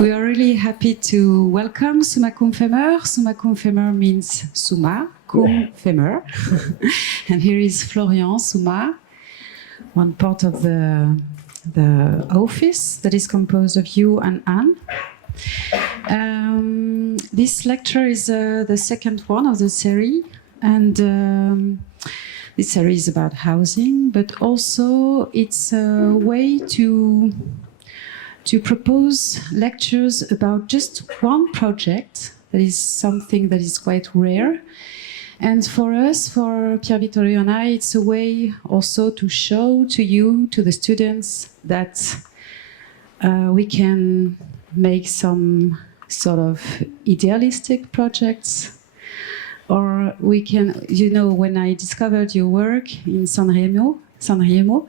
We are really happy to welcome SUMMACUMFEMMER. SUMMACUMFEMMER means Summa cum Femmer. And here is Florian, Summa, one part of the office that is composed of you and Anne. This lecture is the second one of the series, and this series is about housing, but also it's a way to propose lectures about just one project. That is something that is quite rare. And for us, for Pierre Vittorio and I, it's a way also to show to you, to the students, that we can make some sort of idealistic projects, or we can, you know, when I discovered your work in San Riemo,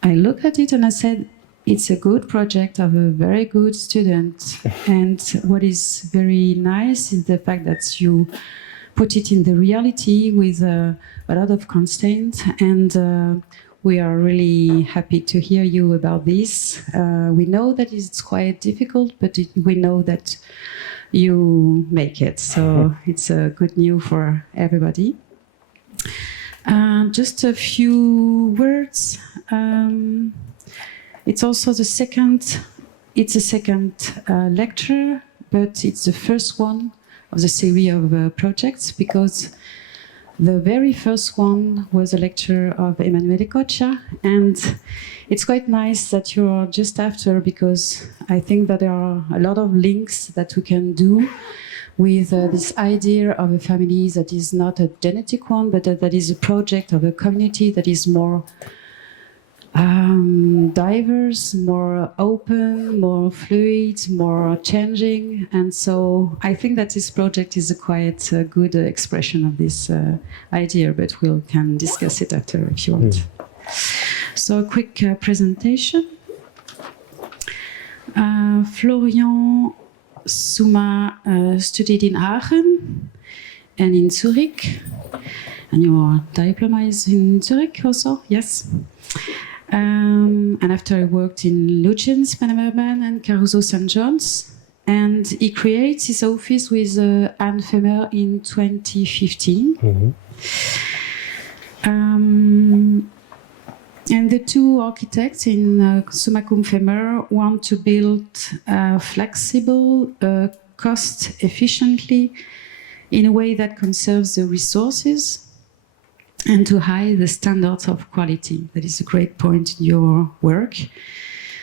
I looked at it and I said, it's a good project of a very good student. And what is very nice is the fact that you put it in the reality with a lot of constraints. And we are really happy to hear you about this. We know that it's quite difficult, but we know that you make it. So it's a good news for everybody. Just a few words. It's also the second. It's a second lecture, but it's the first one of the series of projects, because the very first one was a lecture of Emanuele Coccia, and it's quite nice that you're just after, because I think that there are a lot of links that we can do with this idea of a family that is not a genetic one, but that is a project of a community that is more diverse, more open, more fluid, more changing. And so I think that this project is a quite good expression of this idea, but we can discuss it after if you want. So a quick presentation. Florian Summa studied in Aachen and in Zurich, and your diploma is in Zurich also, yes. And after he worked in Lucian's Panama and Caruso St. John's, and he creates his office with Anne Femmer in 2015. And the two architects in SUMMACUMFEMMER want to build flexible, cost efficiently, in a way that conserves the resources and to hide the standards of quality. That is a great point in your work.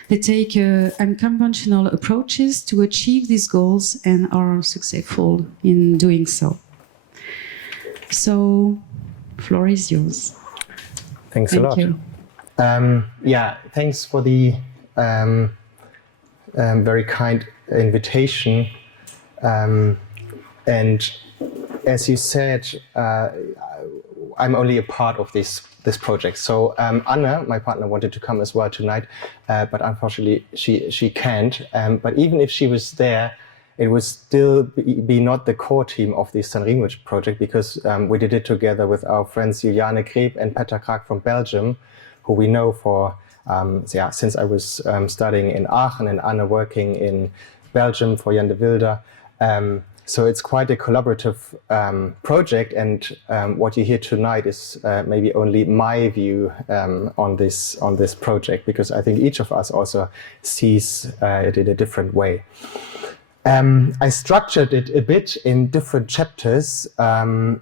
They take unconventional approaches to achieve these goals and are successful in doing so. So, floor is yours. Thanks a lot. Thank you. Yeah, thanks for the very kind invitation. And as you said, I'm only a part of this project. So Anna, my partner, wanted to come as well tonight, but unfortunately she can't. But even if she was there, it would still be not the core team of the San Riemo project, because we did it together with our friends Juliane Greb and Peter Krag from Belgium, who we know for, since I was studying in Aachen and Anna working in Belgium for Jan de Wilder. So it's quite a collaborative project, and what you hear tonight is maybe only my view on this project, because I think each of us also sees it in a different way. I structured it a bit in different chapters,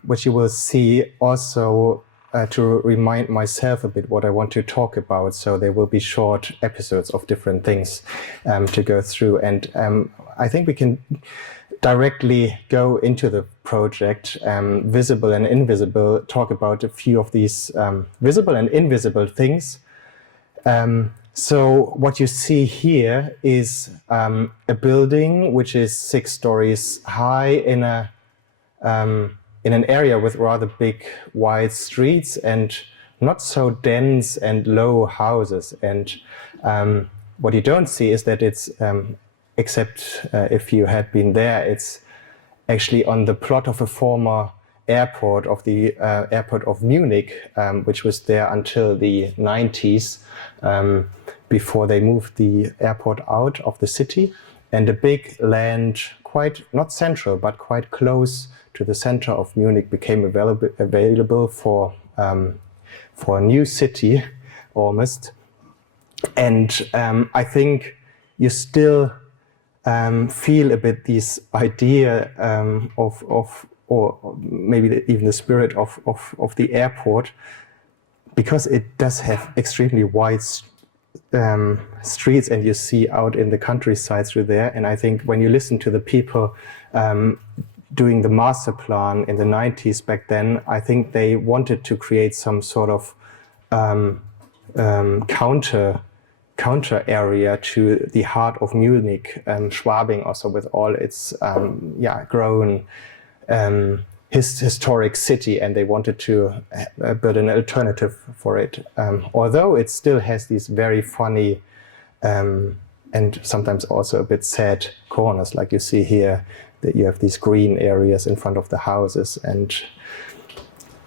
which you will see also to remind myself a bit what I want to talk about. So there will be short episodes of different things to go through. And I think we can directly go into the project, visible and invisible, talk about a few of these visible and invisible things. So what you see here is a building which is 6 stories high in an area with rather big wide streets and not so dense and low houses. And what you don't see is that it's, except if you had been there, it's actually on the plot of a former airport of the airport of Munich, which was there until the 90s. before they moved the airport out of the city, and the big land, quite not central but quite close to the center of Munich, became available for a new city almost. And I think you still feel a bit this idea or maybe even the spirit of the airport, because it does have extremely wide streets, and you see out in the countryside through there. And I think when you listen to the people doing the master plan in the 90s back then, I think they wanted to create some sort of counter area to the heart of Munich, Schwabing also, with all its grown historic city, and they wanted to build an alternative for it. Although it still has these very funny and sometimes also a bit sad corners, like you see here, that you have these green areas in front of the houses, and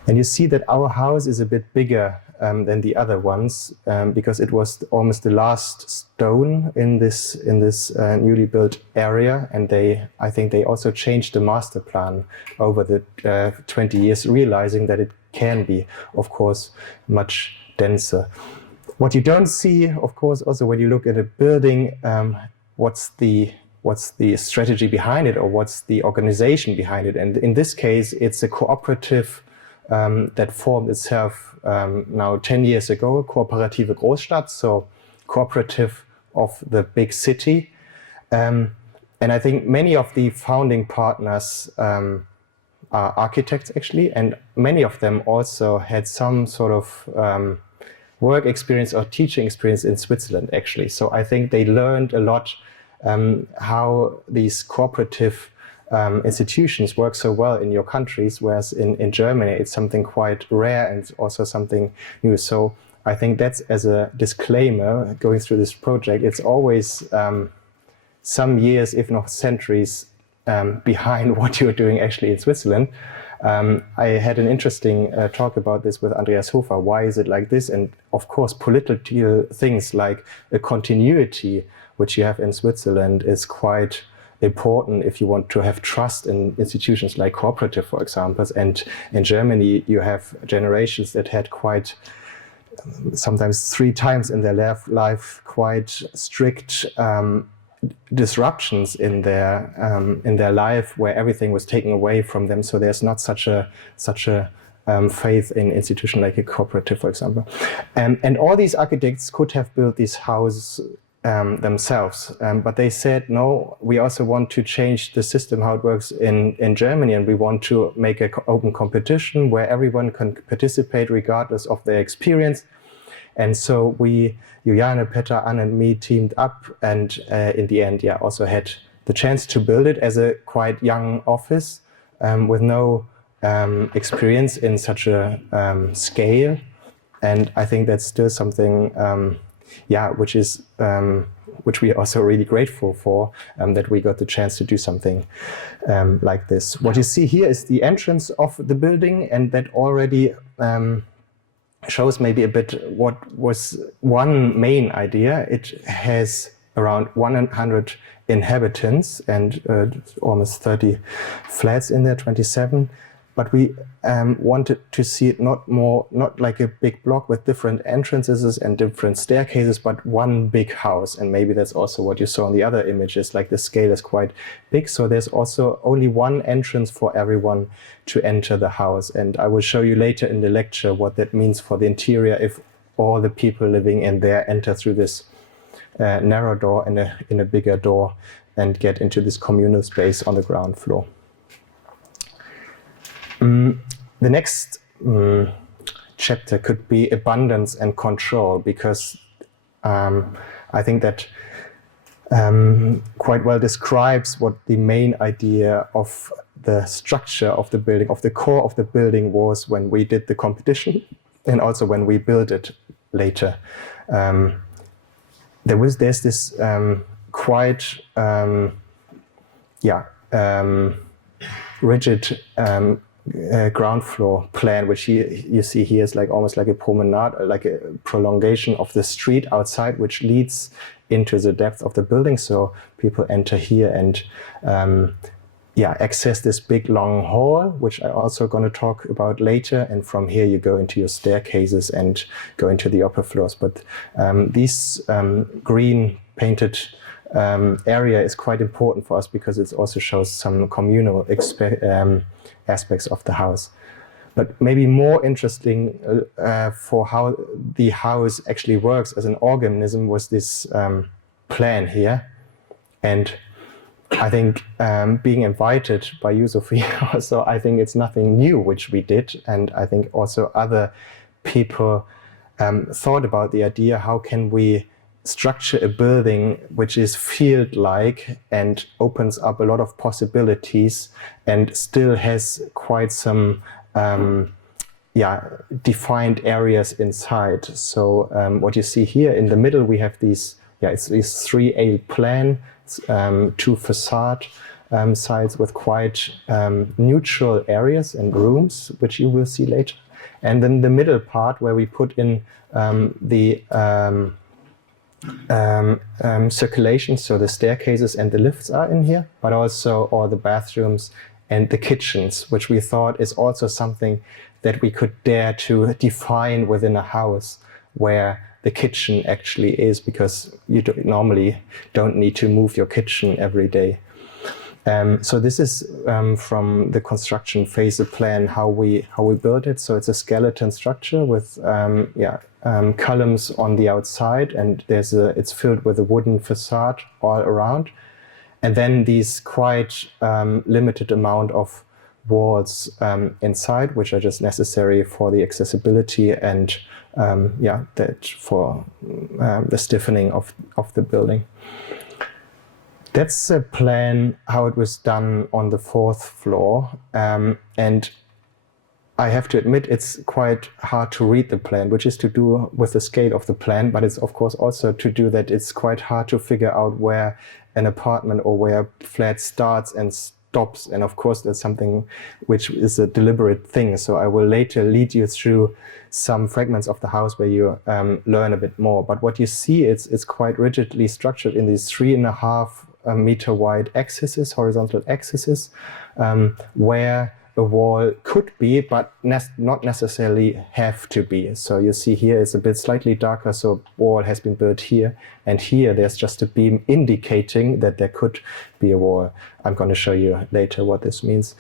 you see that our house is a bit bigger than the other ones, because it was almost the last stone in this newly built area, and I think they also changed the master plan over the 20 years, realizing that it can be, of course, much denser. What you don't see, of course, also when you look at a building, what's the strategy behind it, or what's the organization behind it? And in this case, it's a cooperative that formed itself now 10 years ago, Cooperative Großstadt, so cooperative of the big city. And I think many of the founding partners are architects, actually, and many of them also had some sort of work experience or teaching experience in Switzerland, actually. So I think they learned a lot how these cooperative institutions work so well in your countries, whereas in Germany it's something quite rare and also something new. So I think that's, as a disclaimer going through this project, it's always some years, if not centuries, behind what you're doing actually in Switzerland. I had an interesting talk about this with Andreas Hofer. Why is it like this? And of course, political things like a continuity, which you have in Switzerland, is quite important if you want to have trust in institutions like Cooperative, for example. And in Germany, you have generations that had quite, sometimes 3 times in their life, quite strict disruptions in their life, where everything was taken away from them. So there's not such a faith in institution like a Cooperative, for example. And all these architects could have built these houses themselves, but they said, no, we also want to change the system, how it works in Germany, and we want to make an open competition where everyone can participate regardless of their experience. And so we, Juliane, Petra, Anne and me, teamed up, and in the end, also had the chance to build it as a quite young office with no experience in such a scale. And I think that's still something which we are also really grateful for, that we got the chance to do something like this. What you see here is the entrance of the building, and that already shows maybe a bit what was one main idea. It has around 100 inhabitants and almost 30 flats in there, 27. But we wanted to see it not like a big block with different entrances and different staircases, but one big house. And maybe that's also what you saw in the other images, like the scale is quite big. So there's also only one entrance for everyone to enter the house. And I will show you later in the lecture what that means for the interior if all the people living in there enter through this narrow door and in a bigger door and get into this communal space on the ground floor. The next chapter could be abundance and control, because I think that quite well describes what the main idea of the structure of the building, of the core of the building was when we did the competition and also when we built it later. There's this quite rigid ground floor plan, which you see here is like almost like a promenade, like a prolongation of the street outside, which leads into the depth of the building. So people enter here and access this big long hall, which I'm also going to talk about later. And from here you go into your staircases and go into the upper floors. But this green painted area is quite important for us because it also shows some communal aspects of the house. But maybe more interesting for how the house actually works as an organism was this plan here. And I think being invited by you, Sophie, also, I think it's nothing new which we did. And I think also other people thought about the idea, how can we structure a building which is field-like and opens up a lot of possibilities and still has quite some defined areas inside. So what you see here in the middle, we have these, it's these 3A plan, 2 facade sides with quite neutral areas and rooms, which you will see later. And then the middle part where we put in the circulation, so the staircases and the lifts are in here, but also all the bathrooms and the kitchens, which we thought is also something that we could dare to define within a house, where the kitchen actually is, because you normally don't need to move your kitchen every day. So this is from the construction phase plan, how we built it. So it's a skeleton structure with columns on the outside, and it's filled with a wooden facade all around, and then these quite limited amount of walls inside, which are just necessary for the accessibility and that for the stiffening of the building. That's a plan how it was done on the 4th floor, and I have to admit it's quite hard to read the plan, which is to do with the scale of the plan, but it's of course also to do that it's quite hard to figure out where an apartment or where a flat starts and stops. And of course that's something which is a deliberate thing. So I will later lead you through some fragments of the house where you learn a bit more. But what you see, it's quite rigidly structured in these 3.5 meter wide axes, horizontal axes, where a wall could be, but not necessarily have to be. So you see here it's a bit slightly darker, so wall has been built here, and here there's just a beam indicating that there could be a wall. I'm going to show you later what this means.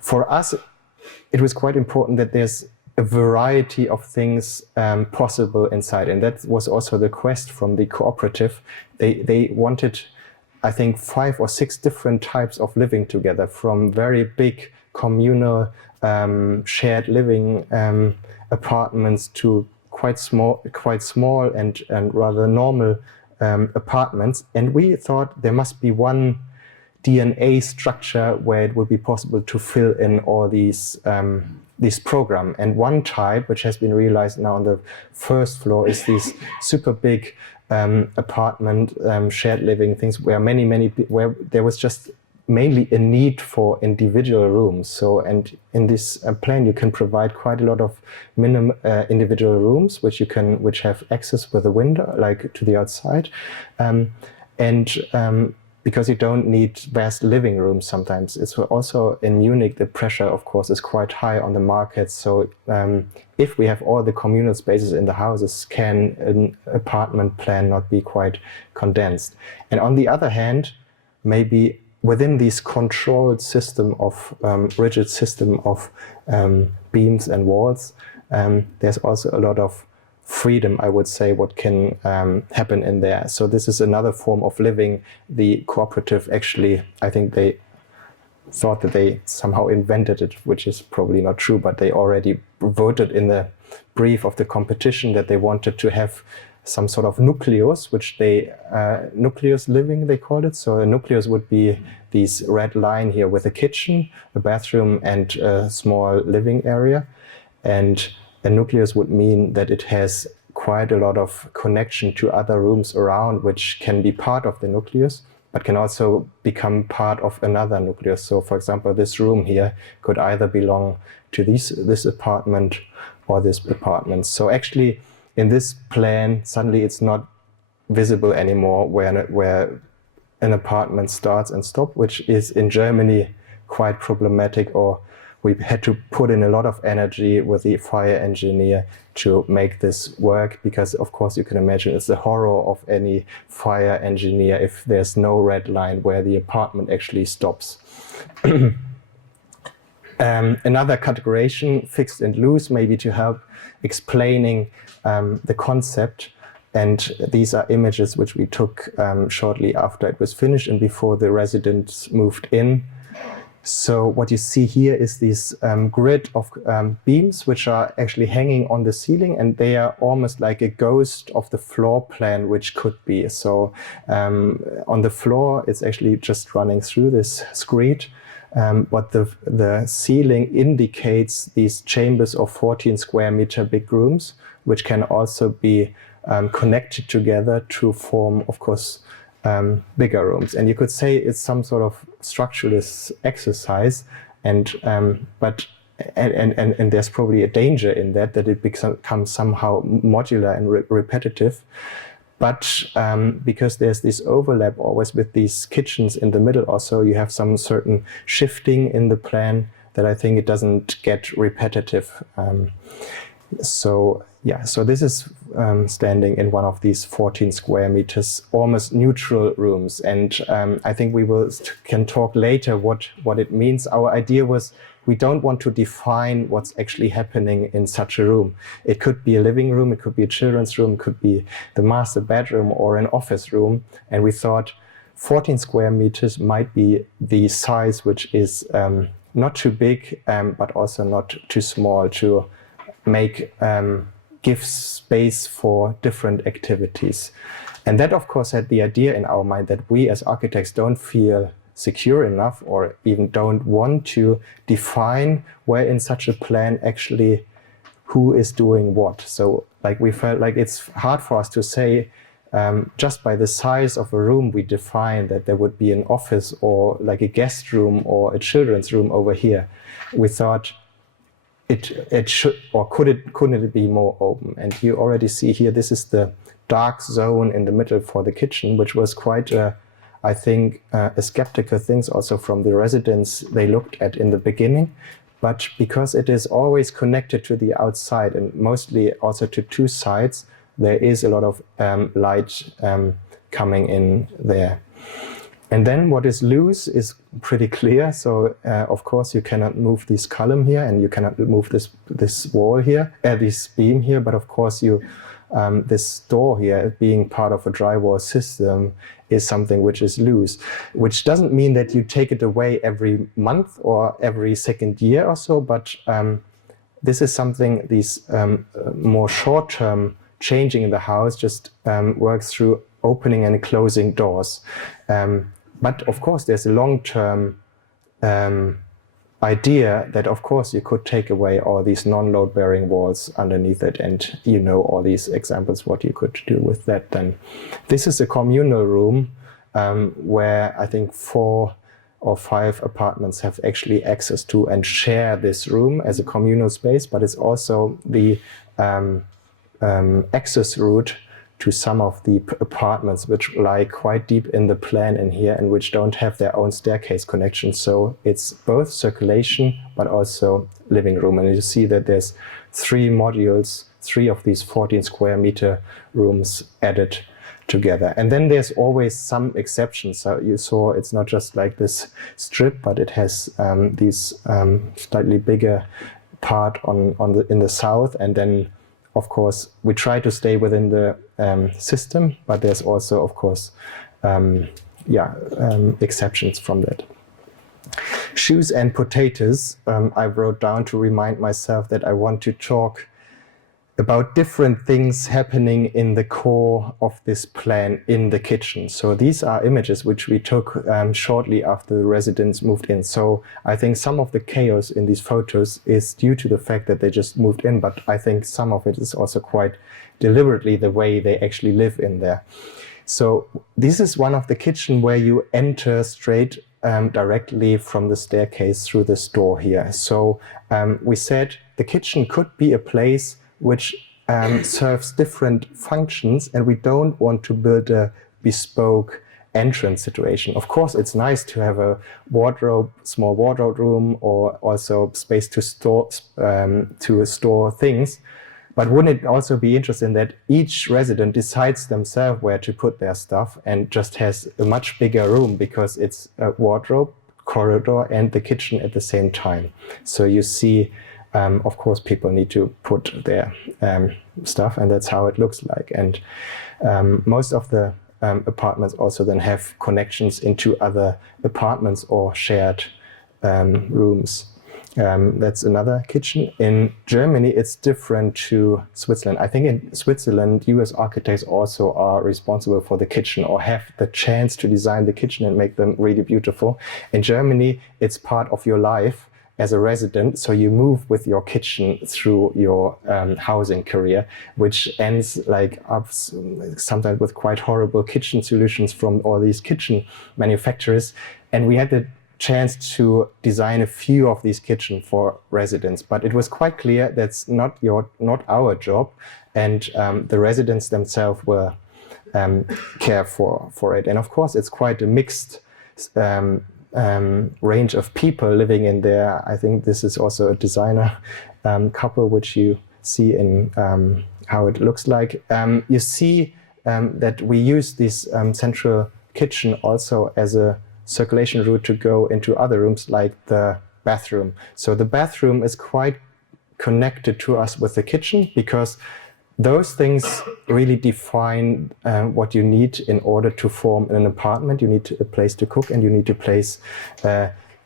For us, it was quite important that there's a variety of things possible inside, and that was also the quest from the cooperative. They wanted, I think, 5 or 6 different types of living together, from very big communal shared living apartments to quite small and rather normal apartments. And we thought there must be one DNA structure where it would be possible to fill in all these program. And one type, which has been realized now on the 1st floor, is these super big apartment shared living things where where there was just mainly a need for individual rooms. So, and in this plan you can provide quite a lot of individual rooms which have access with a window, like to the outside, because you don't need vast living rooms sometimes. It's also in Munich, the pressure, of course, is quite high on the market. So if we have all the communal spaces in the houses, can an apartment plan not be quite condensed? And on the other hand, maybe within this controlled system of, rigid system of beams and walls, there's also a lot of freedom, I would say, what can happen in there. So this is another form of living. The cooperative actually, I think they thought that they somehow invented it, which is probably not true, but they already voted in the brief of the competition that they wanted to have some sort of nucleus, which nucleus living, they called it. So a nucleus would be this red line here with a kitchen, a bathroom, and a small living area. And a nucleus would mean that it has quite a lot of connection to other rooms around, which can be part of the nucleus. but can also become part of another nucleus. So for example, this room here could either belong to this apartment or this apartment. So actually in this plan, suddenly it's not visible anymore where an apartment starts and stops, which is in Germany quite problematic, or we had to put in a lot of energy with the fire engineer to make this work, because of course you can imagine it's the horror of any fire engineer if there's no red line where the apartment actually stops. Another categorization, fixed and loose, maybe to help explaining the concept. And these are images which we took shortly after it was finished and before the residents moved in. So what you see here is this grid of beams which are actually hanging on the ceiling, and they are almost like a ghost of the floor plan which could be. So on the floor it's actually just running through this screed, but the ceiling indicates these chambers of 14 square meter big rooms, which can also be connected together to form, of course, bigger rooms. And you could say it's some sort of structuralist exercise, and there's probably a danger in that it becomes somehow modular and repetitive. But because there's this overlap always with these kitchens in the middle also, you have some certain shifting in the plan that I think it doesn't get repetitive. So this is standing in one of these 14 square meters, almost neutral rooms. And I think we can talk later what it means. Our idea was we don't want to define what's actually happening in such a room. It could be a living room, it could be a children's room, it could be the master bedroom or an office room. And we thought 14 square meters might be the size which is not too big, but also not too small to give space for different activities. And that, of course, had the idea in our mind that we as architects don't feel secure enough or even don't want to define where in such a plan actually who is doing what. So like we felt like it's hard for us to say just by the size of a room we define that there would be an office or like a guest room or a children's room over here. We thought it should, or couldn't it be more open? And you already see here, this is the dark zone in the middle for the kitchen, which was quite I think a skeptical things also from the residents they looked at in the beginning. But because it is always connected to the outside and mostly also to two sides, there is a lot of light coming in there. And then what is loose is pretty clear. So of course you cannot move this column here, and you cannot move this wall here, this beam here. But of course this door here, being part of a drywall system, is something which is loose, which doesn't mean that you take it away every month or every second year or so. But this is something, these more short-term changing in the house just works through opening and closing doors. But of course, there's a long-term idea that, of course, you could take away all these non-load-bearing walls underneath it, and you know all these examples, what you could do with that then. This is a communal room where I think 4 or 5 apartments have actually access to and share this room as a communal space, but it's also the access route to some of the apartments which lie quite deep in the plan in here and which don't have their own staircase connection. So it's both circulation but also living room. And you see that there's 3 modules, 3 of these 14 square meter rooms added together. And then there's always some exceptions. So you saw it's not just like this strip, but it has these slightly bigger part in the south, and then of course, we try to stay within the system, but there's also, of course, exceptions from that. Shoes and potatoes, I wrote down to remind myself that I want to talk about different things happening in the core of this plan in the kitchen. So these are images which we took shortly after the residents moved in. So I think some of the chaos in these photos is due to the fact that they just moved in, but I think some of it is also quite deliberately the way they actually live in there. So this is one of the kitchen where you enter straight directly from the staircase through this door here. So we said the kitchen could be a place which serves different functions, and we don't want to build a bespoke entrance situation. Of course, it's nice to have a wardrobe, small wardrobe room, or also space to store things. But wouldn't it also be interesting that each resident decides themselves where to put their stuff and just has a much bigger room because it's a wardrobe, corridor, and the kitchen at the same time. So you see, of course, people need to put their stuff, and that's how it looks like. And most of the apartments also then have connections into other apartments or shared rooms. That's another kitchen. In Germany, it's different to Switzerland. I think in Switzerland, US architects also are responsible for the kitchen or have the chance to design the kitchen and make them really beautiful. In Germany, it's part of your life as a resident, so you move with your kitchen through your housing career, which ends like up sometimes with quite horrible kitchen solutions from all these kitchen manufacturers. And we had the chance to design a few of these kitchens for residents, but it was quite clear that's not our job, and the residents themselves will care for it. And of course, it's quite a mixed range of people living in there. I think this is also a designer couple, which you see in how it looks like. You see that we use this central kitchen also as a circulation route to go into other rooms like the bathroom. So the bathroom is quite connected to us with the kitchen because those things really define what you need in order to form an apartment. You need a place to cook, and you need a place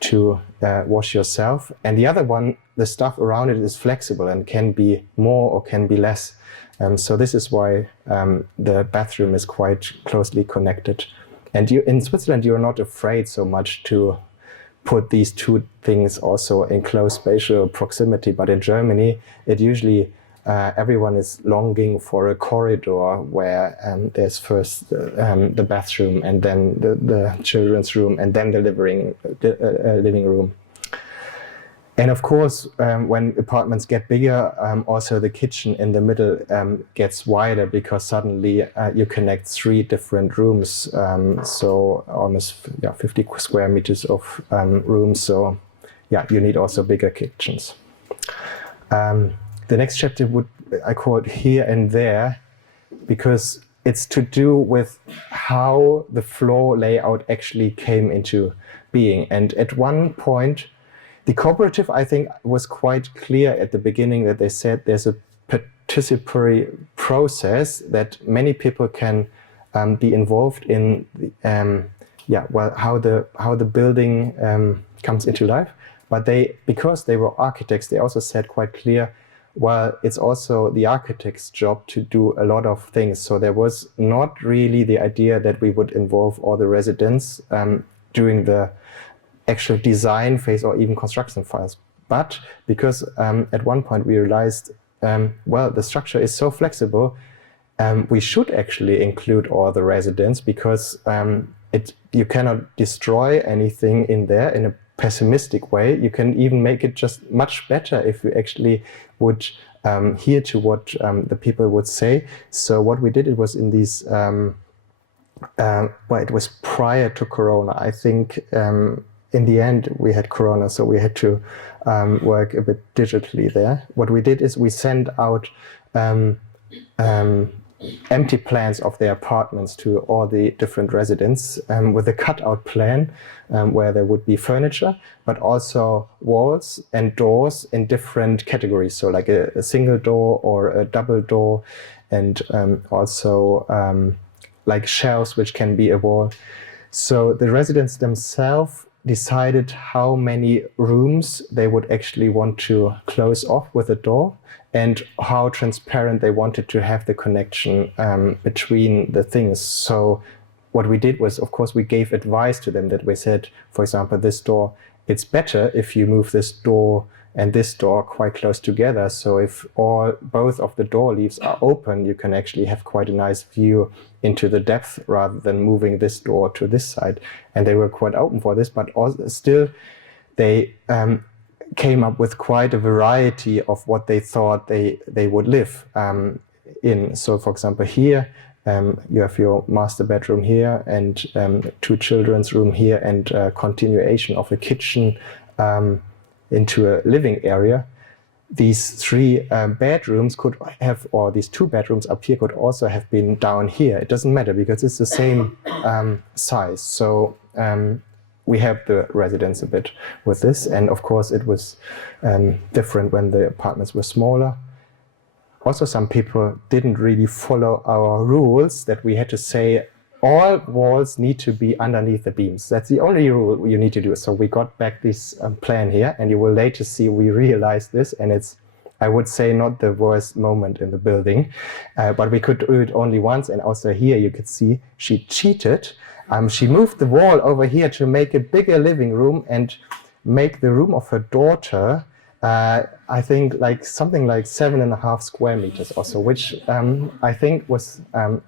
to wash yourself. And the other one, the stuff around it is flexible and can be more or can be less. So this is why the bathroom is quite closely connected. And in Switzerland, you're not afraid so much to put these two things also in close spatial proximity. But in Germany, it usually everyone is longing for a corridor where there's first the bathroom, and then the children's room, and then the living room. And of course, when apartments get bigger, also the kitchen in the middle gets wider because suddenly you connect 3 different rooms, so almost 50 square meters of rooms. So yeah, you need also bigger kitchens. The next chapter I call it Here and There, because it's to do with how the floor layout actually came into being. And at one point, the cooperative, I think, was quite clear at the beginning that they said there's a participatory process that many people can be involved in. How the building comes into life. But because they were architects, they also said quite clear, well, it's also the architect's job to do a lot of things. So there was not really the idea that we would involve all the residents during the actual design phase or even construction phase. But because at one point we realized, the structure is so flexible, we should actually include all the residents because you cannot destroy anything in there in a pessimistic way. You can even make it just much better if you actually would hear to what the people would say. So what we did, it was in these, it was prior to Corona. I think in the end we had Corona, so we had to work a bit digitally there. What we did is we sent out empty plans of their apartments to all the different residents with a cutout plan where there would be furniture, but also walls and doors in different categories. So like a single door or a double door, and also like shelves, which can be a wall. So the residents themselves decided how many rooms they would actually want to close off with a door, and how transparent they wanted to have the connection between the things. So what we did was, of course, we gave advice to them that we said, for example, this door, it's better if you move this door and this door quite close together. So if both of the door leaves are open, you can actually have quite a nice view into the depth rather than moving this door to this side. And they were quite open for this, but also still they came up with quite a variety of what they thought they would live in. So for example, here you have your master bedroom here, and 2 children's room here, and a continuation of a kitchen into a living area. These 3 bedrooms could have, or these 2 bedrooms up here could also have been down here. It doesn't matter because it's the same size. So we helped the residents a bit with this. And of course it was different when the apartments were smaller. Also, some people didn't really follow our rules that we had to say all walls need to be underneath the beams. That's the only rule you need to do. So we got back this plan here, and you will later see we realized this, and it's, I would say, not the worst moment in the building, but we could do it only once. And also here you could see she cheated. She moved the wall over here to make a bigger living room and make the room of her daughter I think like something like 7.5 square meters also, which I think was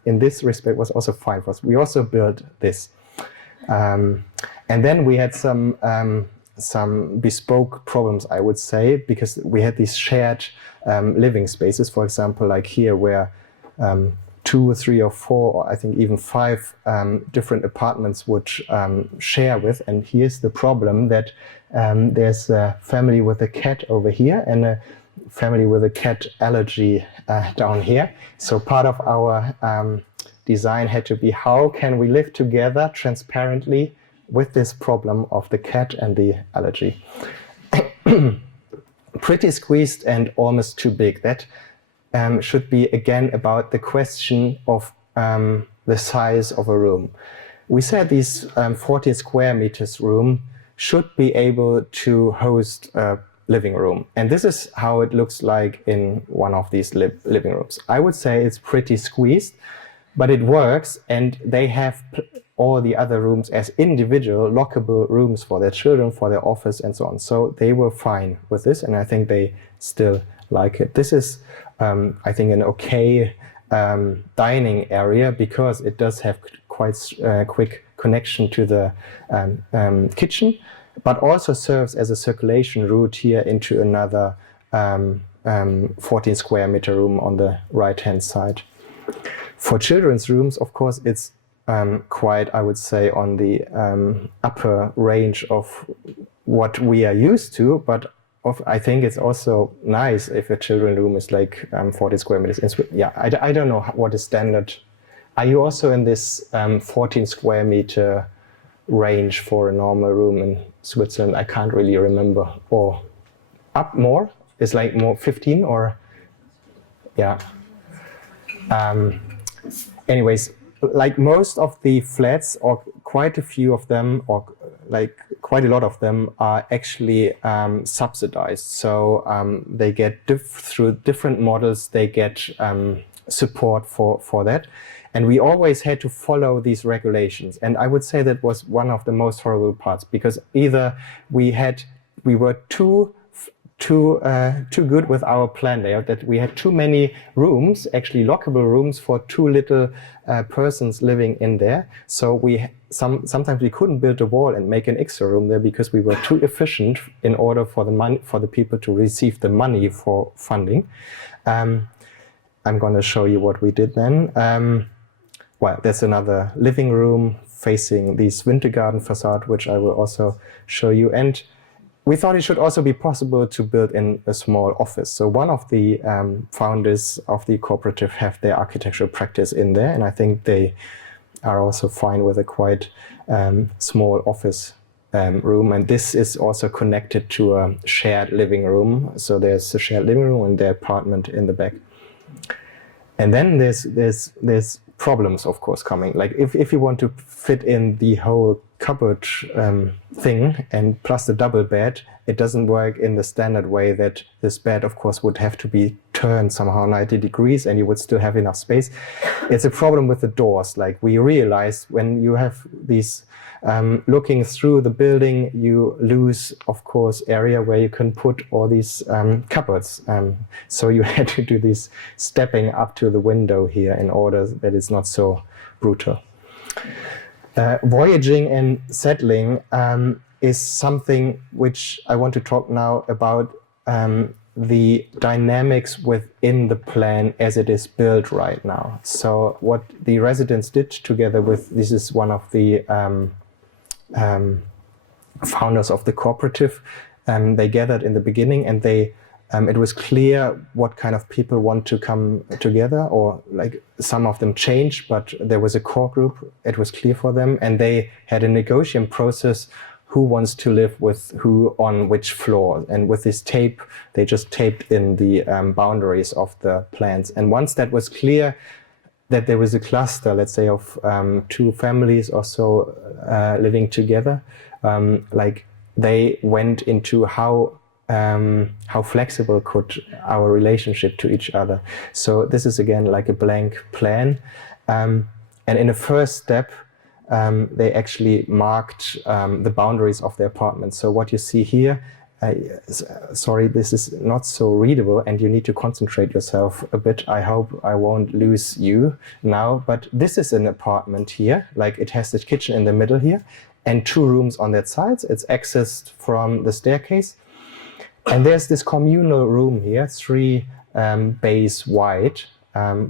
in this respect was also fine for us. We also built this, and then we had some bespoke problems, I would say, because we had these shared living spaces. For example, like here where 2 or 3 or 4, or I think even 5 different apartments would share with. And here's the problem that there's a family with a cat over here and a family with a cat allergy down here. So part of our design had to be, how can we live together transparently with this problem of the cat and the allergy? Pretty squeezed and almost too big. That should be again about the question of the size of a room. We said this 40 square meters room should be able to host a living room. And this is how it looks like in one of these living rooms. I would say it's pretty squeezed, but it works, and they have all the other rooms as individual lockable rooms for their children, for their office and so on. So they were fine with this, and I think they still like it. This is, I think, an okay dining area because it does have quite quick connection to the kitchen, but also serves as a circulation route here into another 14 square meter room on the right hand side. For children's rooms, of course, it's quite, I would say, on the upper range of what we are used to, but I think it's also nice if a children's room is like 40 square meters. Yeah, I don't know what is standard. Are you also in this 14 square meter range for a normal room in Switzerland? I can't really remember. Or up more? Is like more 15 or? Yeah. Anyways, like most of the flats, or quite a few of them, or like quite a lot of them, are actually subsidized. So they get through different models, they get support for that. And we always had to follow these regulations. And I would say that was one of the most horrible parts, because either we were too good with our plan layout, that we had too many rooms, actually lockable rooms, for too little persons living in there. So sometimes we couldn't build a wall and make an extra room there because we were too efficient in order for the people to receive the money for funding. I'm going to show you what we did then. Well, there's another living room facing this winter garden facade, which I will also show you. And we thought it should also be possible to build in a small office. So one of the founders of the cooperative have their architectural practice in there, and I think they are also fine with a quite small office room. And this is also connected to a shared living room. So there's a shared living room and their apartment in the back. And then there's problems, of course, coming. Like if you want to fit in the whole cupboard thing and plus the double bed, it doesn't work in the standard way that this bed, of course, would have to be turn somehow 90 degrees and you would still have enough space. It's a problem with the doors. Like we realized when you have these looking through the building, you lose, of course, area where you can put all these cupboards. So you had to do this stepping up to the window here in order that it's not so brutal. Voyaging and settling is something which I want to talk now about, the dynamics within the plan as it is built right now. So what the residents did together with, this is one of the founders of the Cooperative, they gathered in the beginning, and they it was clear what kind of people want to come together, or like some of them changed, but there was a core group, it was clear for them, and they had a negotiation process who wants to live with who on which floor. And with this tape, they just taped in the boundaries of the plans. And once that was clear, that there was a cluster, let's say, of 2 families or so living together, like they went into how flexible could our relationship to each other. So this is again like a blank plan. And in the first step, they actually marked the boundaries of the apartment. So what you see here, sorry, this is not so readable and you need to concentrate yourself a bit. I hope I won't lose you now, but this is an apartment here, like it has the kitchen in the middle here and 2 rooms on that side. It's accessed from the staircase. And there's this communal room here, 3 bays wide,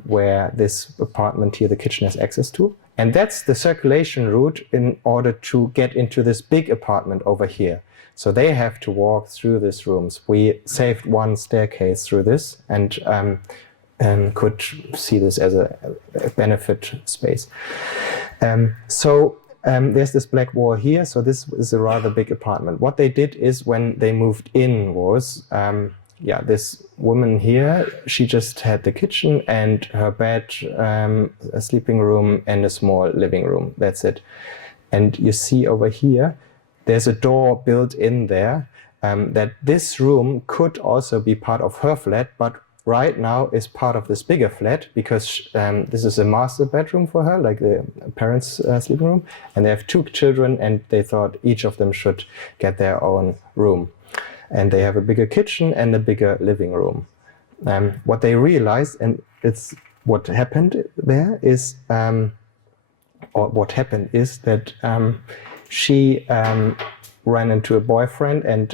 where this apartment here, the kitchen, has access to. And that's the circulation route in order to get into this big apartment over here. So they have to walk through these rooms. We saved 1 staircase through this and could see this as a benefit space. There's this black wall here. So this is a rather big apartment. What they did is when they moved in was, this woman here, she just had the kitchen and her bed, a sleeping room and a small living room. That's it. And you see over here, there's a door built in there that this room could also be part of her flat, but right now is part of this bigger flat because this is a master bedroom for her, like the parents' sleeping room. And they have 2 children and they thought each of them should get their own room. And they have a bigger kitchen and a bigger living room. What they realized, and it's what happened there, is, that she ran into a boyfriend and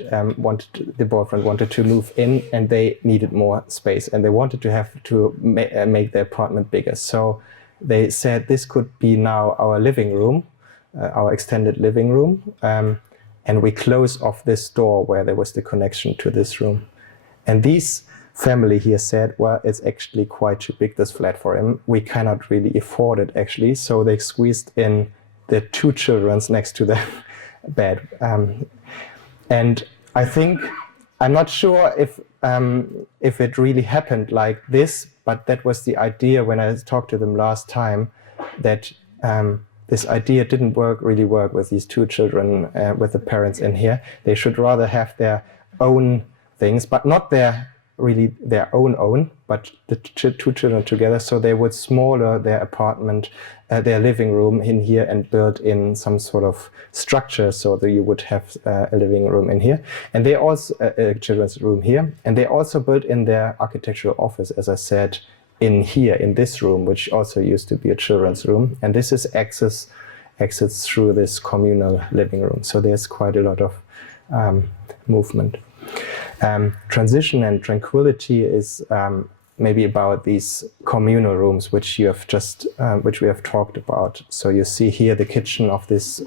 the boyfriend wanted to move in and they needed more space and they wanted to have to make the apartment bigger. So they said this could be now our living room, our extended living room. And we close off this door where there was the connection to this room. And this family here said, well, it's actually quite too big, this flat for him. We cannot really afford it, actually. So they squeezed in the 2 children next to the bed. And I think, I'm not sure if it really happened like this, but that was the idea when I talked to them last time, that this idea didn't really work with these 2 children, with the parents in here. They should rather have their own things, but not their own, but the 2 children together. So they would smaller their apartment, their living room in here and build in some sort of structure so that you would have a living room in here. And they also, a children's room here. And they also built in their architectural office, as I said, in here, in this room, which also used to be a children's room. And this is exits through this communal living room. So there's quite a lot of movement. Transition and tranquility is maybe about these communal rooms, which we have talked about. So you see here the kitchen of this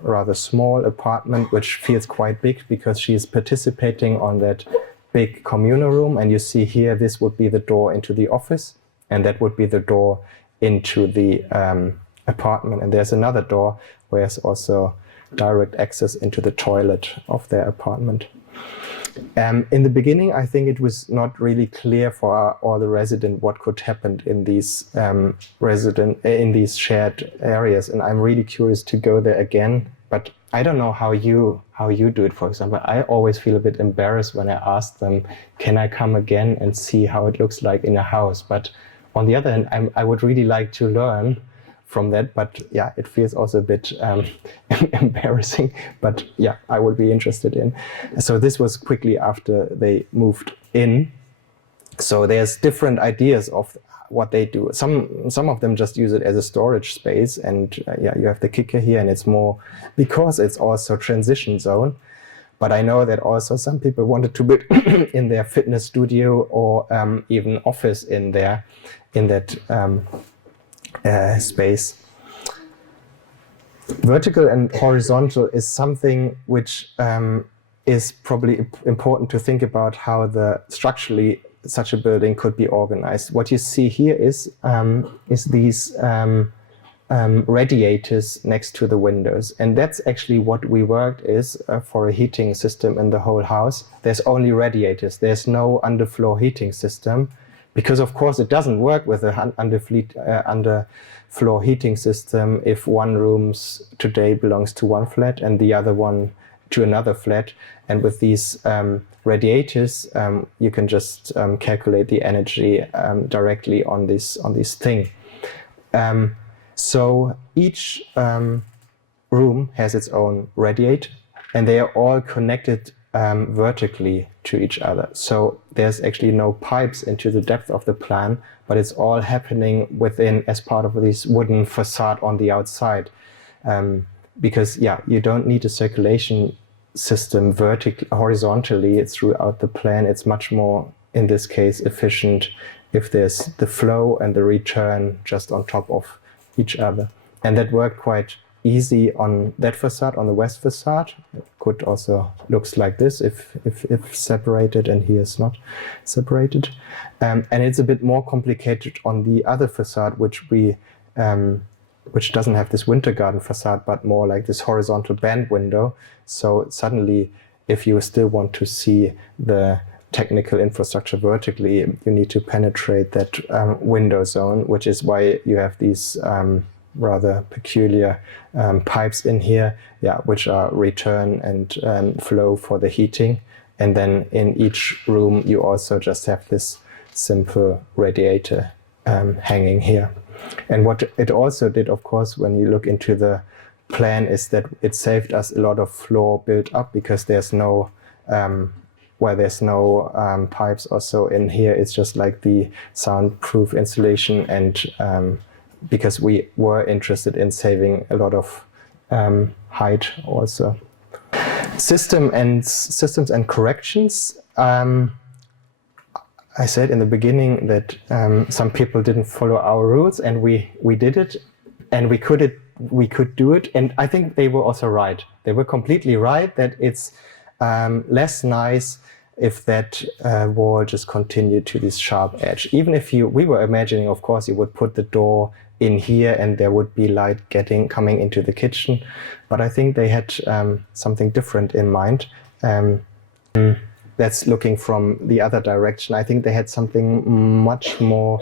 rather small apartment, which feels quite big because she is participating on that big communal room. And you see here, this would be the door into the office, and that would be the door into the apartment. And there's another door where there's also direct access into the toilet of their apartment. In the beginning, I think it was not really clear for all the residents what could happen in these in these shared areas, and I'm really curious to go there again. But I don't know how you do it, for example. I always feel a bit embarrassed when I ask them, can I come again and see how it looks like in a house? But on the other hand, I would really like to learn from that, but yeah, it feels also a bit embarrassing, but yeah, I would be interested in. So this was quickly after they moved in. So there's different ideas of what they do. Some of them just use it as a storage space, and yeah, you have the kicker here, and it's more because it's also transition zone. But I know that also some people wanted to build in their fitness studio or even office in there, in that space. Vertical and horizontal is something which is probably important to think about how structurally such a building could be organized. What you see here is these radiators next to the windows, and that's actually what we worked is for a heating system in the whole house. There's only radiators. There's no underfloor heating system, because of course it doesn't work with a underfloor heating system if one room today belongs to one flat and the other one to another flat. And with these radiators, you can just calculate the energy directly on this thing. So each room has its own radiator, and they are all connected vertically to each other. So there's actually no pipes into the depth of the plan, but it's all happening within as part of this wooden facade on the outside. Because yeah, you don't need a circulation system horizontally throughout the plan. It's much more, in this case, efficient if there's the flow and the return just on top of each other. And that worked quite easy on that facade, on the west facade. It could also looks like this if separated, and here is not separated. And it's a bit more complicated on the other facade, which doesn't have this winter garden facade, but more like this horizontal band window. So suddenly, if you still want to see the technical infrastructure vertically, you need to penetrate that window zone, which is why you have these rather peculiar pipes in here, yeah, which are return and flow for the heating. And then in each room, you also just have this simple radiator hanging here. And what it also did, of course, when you look into the plan, is that it saved us a lot of floor built up, because there's no pipes or so in here. It's just like the soundproof insulation, and because we were interested in saving a lot of height also. Systems and corrections. I said in the beginning that some people didn't follow our rules, and we did it, and we could do it, and I think they were also right. They were completely right that it's less nice if that wall just continued to this sharp edge. Even if we were imagining, of course, you would put the door in here and there would be light coming into the kitchen, but I think they had something different in mind. That's looking from the other direction. I think they had something much more,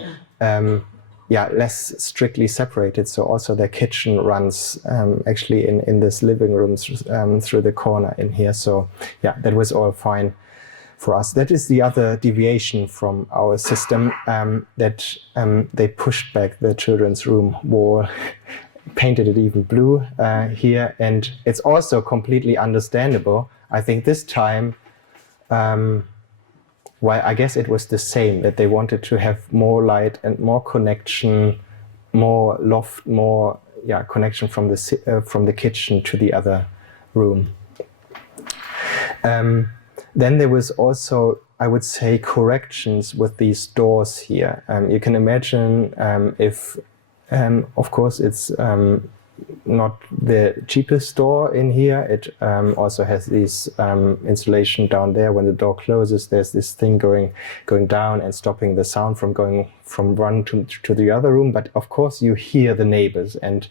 less strictly separated. So also their kitchen runs actually in this living room through the corner in here. So yeah, that was all fine for us. That is the other deviation from our system, that they pushed back the children's room wall, painted it even blue here. And it's also completely understandable. I think this time, well, I guess it was the same, that they wanted to have more light and more connection, more loft, more connection from the kitchen to the other room. Then there was also, I would say, corrections with these doors here. You can imagine if, of course, it's not the cheapest door in here. It also has this insulation down there. When the door closes, there's this thing going down and stopping the sound from going from one to the other room. But of course, you hear the neighbors, and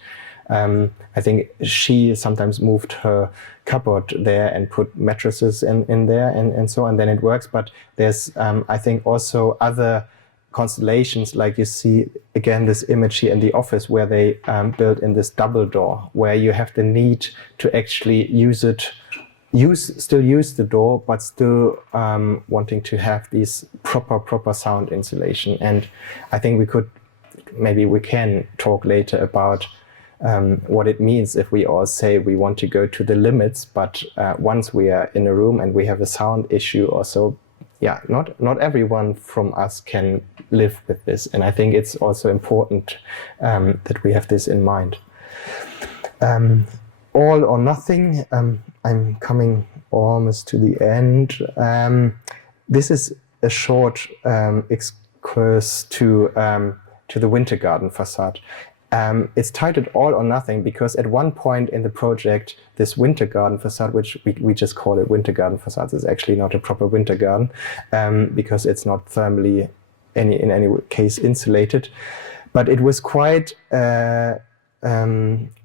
I think she sometimes moved her cupboard there and put mattresses in there and so on. Then it works. But there's I think also other constellations, like you see again this image here in the office where they built in this double door, where you have the need to actually still use the door, but still wanting to have these proper sound insulation. And I think maybe we can talk later about what it means if we all say we want to go to the limits, but once we are in a room and we have a sound issue or so, yeah, not everyone from us can live with this. And I think it's also important that we have this in mind. All or nothing. I'm coming almost to the end. This is a short excursus to the Winter Garden facade. It's titled All or Nothing because at one point in the project, this Winter Garden facade, which we just call it Winter Garden facade, is actually not a proper winter garden because it's not thermally in any case insulated. But it was quite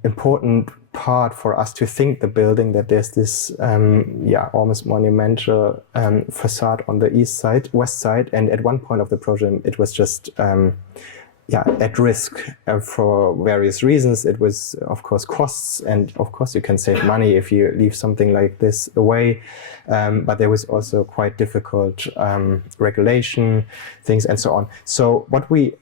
important part for us to think the building that there's this almost monumental facade on the west side, and at one point of the project it was just at risk for various reasons. It was of course costs, and of course you can save money if you leave something like this away, but there was also quite difficult regulation things and so on. So what we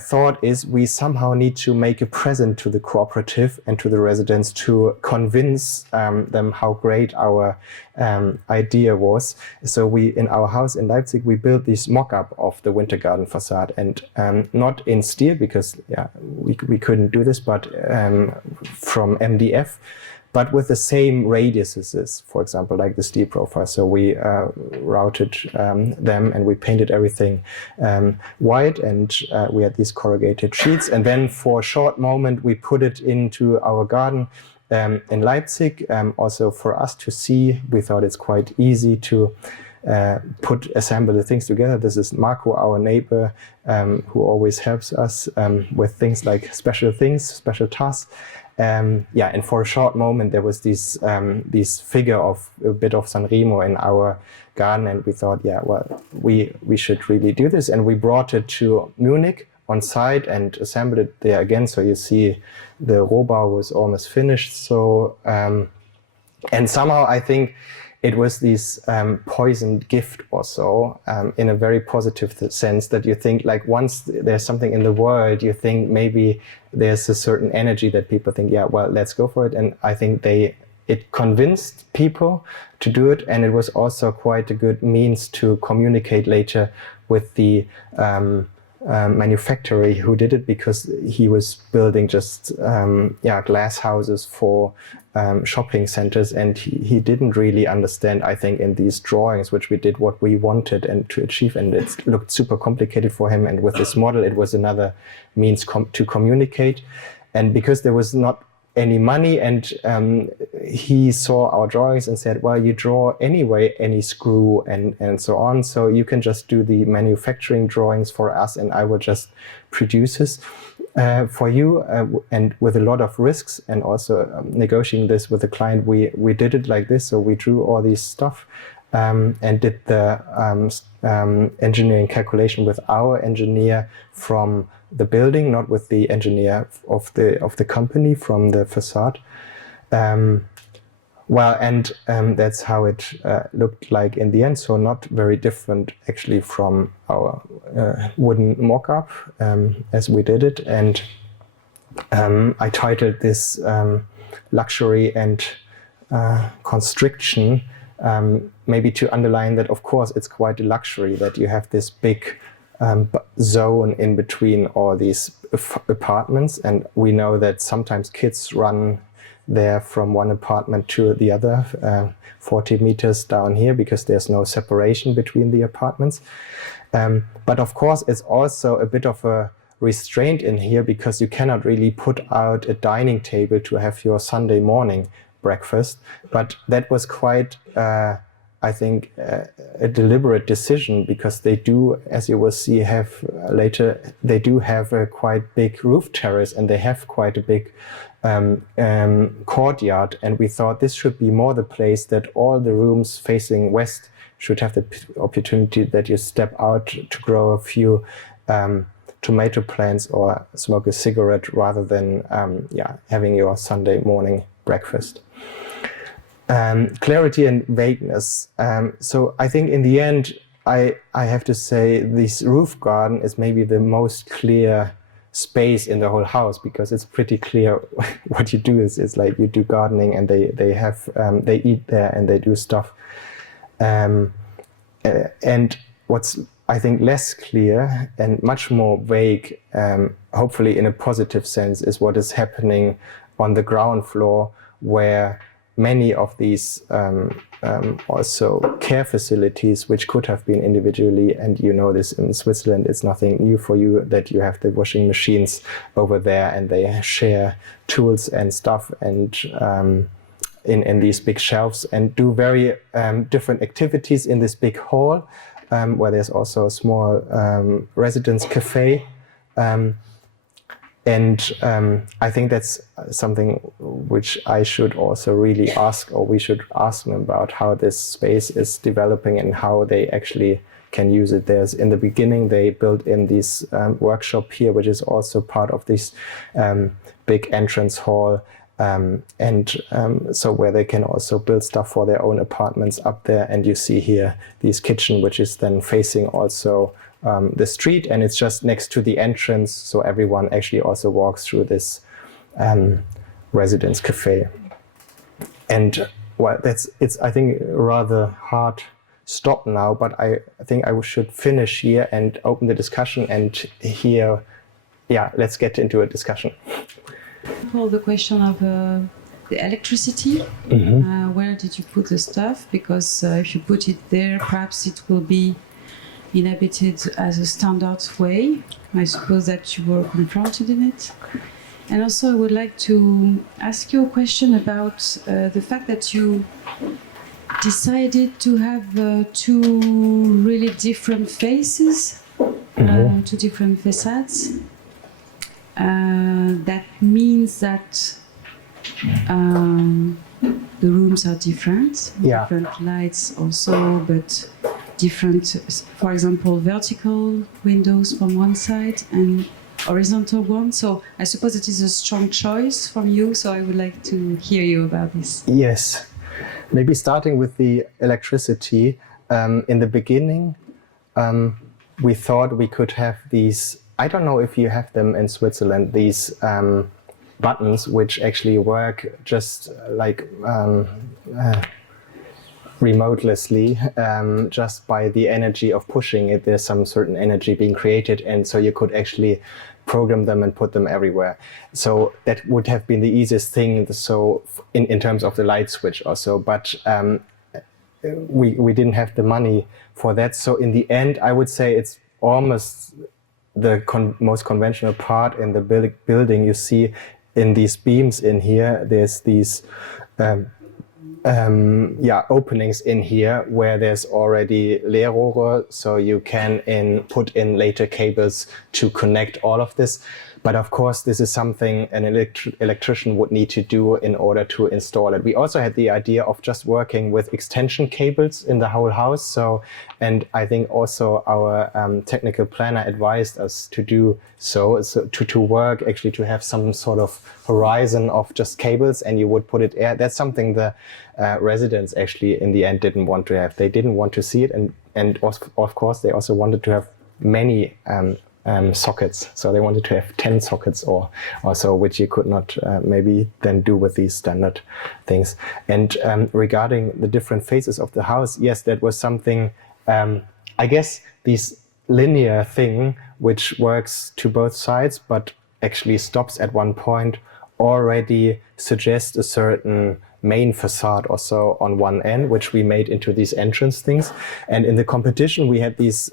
thought is we somehow need to make a present to the cooperative and to the residents to convince them how great our idea was. So in our house in Leipzig, we built this mock-up of the Winter Garden facade, and not in steel because we couldn't do this, but from MDF. But with the same radiuses, for example, like the steel profile. So we routed them and we painted everything white, and we had these corrugated sheets. And then for a short moment, we put it into our garden in Leipzig, also for us to see. We thought it's quite easy to assemble the things together. This is Marco, our neighbor, who always helps us with things like special tasks. And for a short moment there was this figure of a bit of San Riemo in our garden, and we thought, we should really do this, and we brought it to Munich on site and assembled it there again. So you see the Rohbau was almost finished. So and somehow I think it was this poisoned gift also, in a very positive sense, that you think like once there's something in the world, you think maybe there's a certain energy that people think, let's go for it. And I think it convinced people to do it. And it was also quite a good means to communicate later with the manufacturer who did it, because he was building just glass houses for shopping centers, and he didn't really understand, I think, in these drawings which we did what we wanted and to achieve, and it looked super complicated for him. And with this model it was another means to communicate. And because there was not any money, and he saw our drawings and said, well, you draw anyway any screw and so on, so you can just do the manufacturing drawings for us and I will just produce this for you, and with a lot of risks, and also negotiating this with the client, we did it like this. So we drew all this stuff and did the engineering calculation with our engineer from the building, not with the engineer of the company from the facade. That's how it looked like in the end. So not very different actually from our wooden mock-up as we did it. And I titled this Luxury and Constriction, maybe to underline that, of course, it's quite a luxury that you have this big zone in between all these apartments. And we know that sometimes kids run there from one apartment to the other, 40 meters down here, because there's no separation between the apartments. But of course, it's also a bit of a restraint in here, because you cannot really put out a dining table to have your Sunday morning breakfast. But that was quite, I think, a deliberate decision, because they do, as you will see, have later, they do have a quite big roof terrace, and they have quite a big courtyard. And we thought this should be more the place that all the rooms facing west should have the opportunity that you step out to grow a few tomato plants or smoke a cigarette rather than having your Sunday morning breakfast. Clarity and vagueness. So I think in the end, I have to say this roof garden is maybe the most clear space in the whole house, because it's pretty clear what you do is like you do gardening and they eat there and they do stuff. And what's I think less clear and much more vague, hopefully in a positive sense, is what is happening on the ground floor, where many of these also care facilities, which could have been individually, and you know this in Switzerland, it's nothing new for you that you have the washing machines over there and they share tools and stuff and in these big shelves, and do very different activities in this big hall, where there's also a small residence cafe. And I think that's something which I should also really ask, or we should ask them about, how this space is developing and how they actually can use it. There's, in the beginning, they built in this workshop here, which is also part of this big entrance hall. So where they can also build stuff for their own apartments up there. And you see here this kitchen, which is then facing also the street, and it's just next to the entrance, so everyone actually also walks through this residence cafe. And well, it's I think a rather hard stop now, but I think I should finish here and open the discussion, and here, let's get into a discussion. Paul, the question of the electricity, where did you put the stuff? Because if you put it there, perhaps it will be inhabited as a standard way. I suppose that you were confronted in it. And also I would like to ask you a question about the fact that you decided to have two really different faces, two different facades. That means that the rooms are different, different lights also, but different, for example, vertical windows from one side and horizontal one. So I suppose it is a strong choice from you, so I would like to hear you about this. Yes, maybe starting with the electricity. In the beginning, we thought we could have these, I don't know if you have them in Switzerland, these buttons which actually work just like remotelessly, just by the energy of pushing it. There's some certain energy being created, and so you could actually program them and put them everywhere. So that would have been the easiest thing, so in terms of the light switch also, but we didn't have the money for that. So in the end, I would say it's almost the most conventional part in the building. You see in these beams in here, there's these openings in here where there's already Leerrohre, so you can put in later cables to connect all of this. But of course, this is something an electrician would need to do in order to install it. We also had the idea of just working with extension cables in the whole house. So, and I think also our technical planner advised us to do so to work, actually to have some sort of horizon of just cables, and you would put it there. That's something the residents actually in the end didn't want to have. They didn't want to see it. And of course, they also wanted to have many sockets. So they wanted to have 10 sockets or so, which you could not maybe then do with these standard things. And regarding the different phases of the house, yes, that was something, I guess this linear thing, which works to both sides, but actually stops at one point, already suggests a certain main facade also on one end, which we made into these entrance things. And in the competition, we had these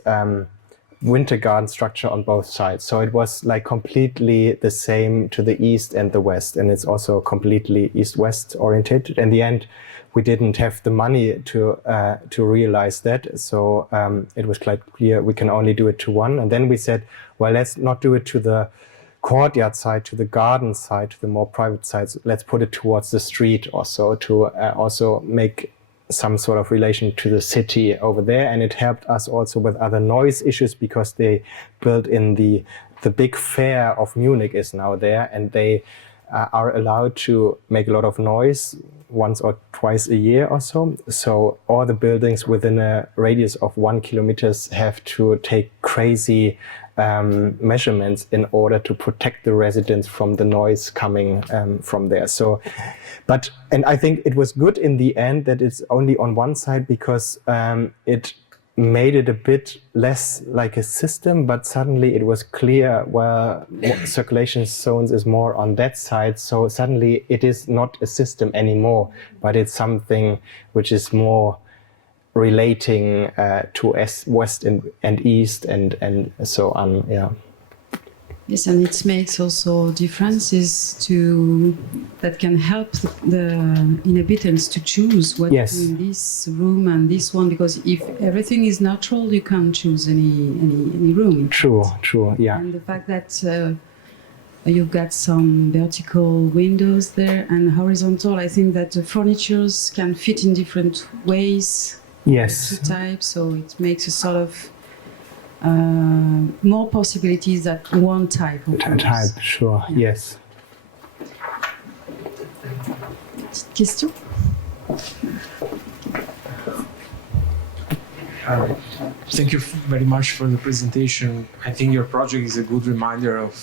winter garden structure on both sides. So it was like completely the same to the east and the west. And it's also completely east-west oriented. In the end, we didn't have the money to realize that. So it was quite clear we can only do it to one. And then we said, well, let's not do it to the courtyard side, to the garden side, to the more private sides. Let's put it towards the street also to also make some sort of relation to the city over there, and it helped us also with other noise issues because they built in the big fair of Munich is now there, and they are allowed to make a lot of noise once or twice a year or so. So all the buildings within a radius of 1 kilometer have to take crazy measurements in order to protect the residents from the noise coming from there. So, and I think it was good in the end that it's only on one side, because it made it a bit less like a system, but suddenly it was clear, well, circulation zones is more on that side. So suddenly it is not a system anymore, but it's something which is more relating to west and east and so on. Yeah. Yes, and it makes also differences that can help the inhabitants to choose what Yes. in this room and this one, because if everything is natural, you can't choose any room. True, yeah. And the fact that you've got some vertical windows there and horizontal, I think that the furnitures can fit in different ways. Yes. Two types, so it makes a sort of more possibilities than one type of rooms. Sure, yeah. Yes. Question? Thank you very much for the presentation. I think your project is a good reminder of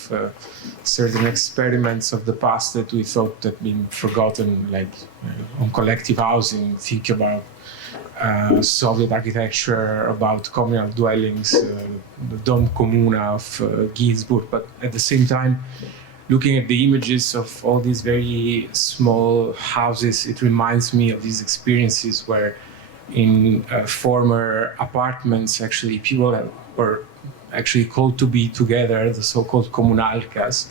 certain experiments of the past that we thought had been forgotten, like on collective housing, think about Soviet architecture, about communal dwellings, the Dom Comuna of Ginsburg, but at the same time, looking at the images of all these very small houses, it reminds me of these experiences where in former apartments, actually, people were actually called to be together, the so-called Kommunalkas,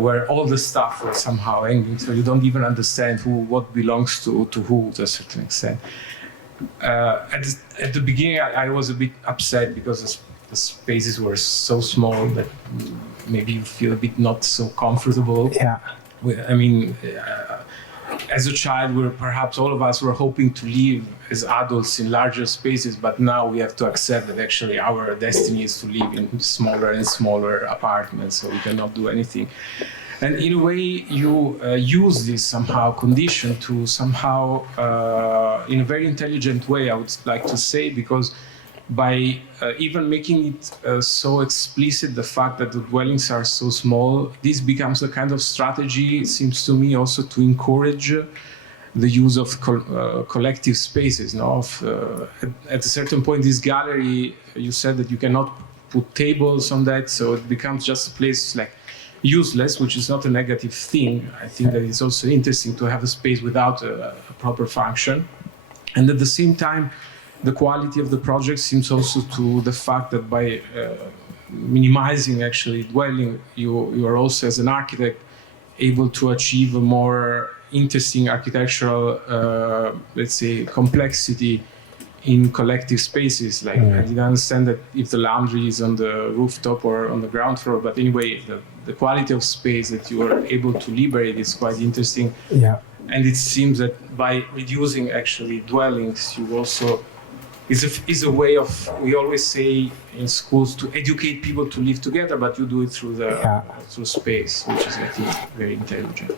where all the stuff was somehow hanging, so you don't even understand what belongs to who to a certain extent. At the beginning, I was a bit upset because the spaces were so small that maybe you feel a bit not so comfortable. Yeah. I mean, as a child, perhaps all of us were hoping to live as adults in larger spaces, but now we have to accept that actually our destiny is to live in smaller and smaller apartments, so we cannot do anything. And in a way, you use this somehow condition to somehow, in a very intelligent way, I would like to say, because by even making it so explicit, the fact that the dwellings are so small, this becomes a kind of strategy, it seems to me, also to encourage the use of collective spaces. No? At a certain point, this gallery, you said that you cannot put tables on that, so it becomes just a place like useless, which is not a negative thing. I think that it's also interesting to have a space without a proper function. And at the same time, the quality of the project seems also to the fact that by minimizing actually dwelling, you are also, as an architect, able to achieve a more interesting architectural, let's say, complexity in collective spaces. Like, I didn't understand that if the laundry is on the rooftop or on the ground floor, but anyway, the quality of space that you are able to liberate is quite interesting. Yeah. And it seems that by reducing actually dwellings, you also is a way of, we always say in schools, to educate people to live together, but you do it through through space, which is, I think, very intelligent.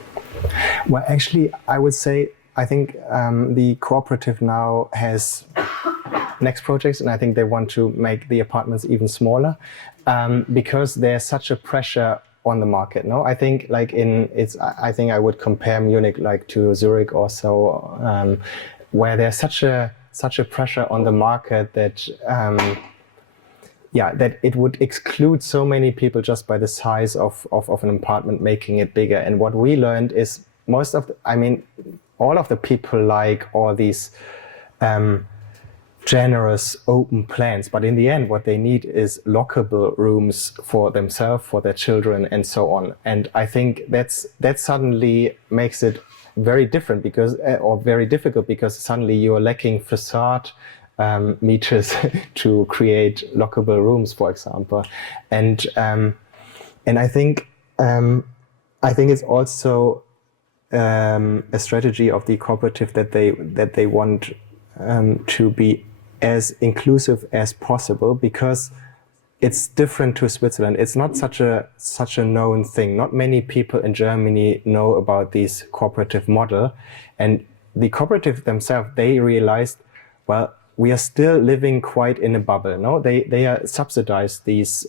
Well, actually, I would say, I think the Cooperative now has next projects, and I think they want to make the apartments even smaller because there's such a pressure on the market. No, I think like I think I would compare Munich like to Zurich or so, where there's such a pressure on the market that that it would exclude so many people just by the size of an apartment, making it bigger. And what we learned is all of the people like all these generous open plans, but in the end what they need is lockable rooms for themselves, for their children, and so on. And I think that suddenly makes it very different or very difficult, because suddenly you're lacking facade meters to create lockable rooms, for example. And I think it's also a strategy of the cooperative that they want to be as inclusive as possible, because it's different to Switzerland. It's not such a known thing. Not many people in Germany know about this cooperative model, and the cooperative themselves, they realized, well, we are still living quite in a bubble. No, they are subsidized these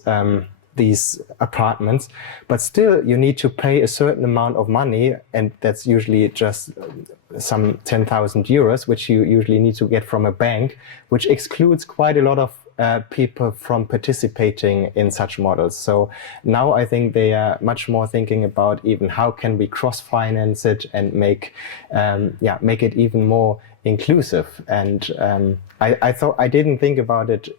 apartments, but still you need to pay a certain amount of money, and that's usually just some 10,000 euros, which you usually need to get from a bank, which excludes quite a lot of people from participating in such models. So now I think they are much more thinking about even how can we cross-finance it and make it even more inclusive. And I didn't think about it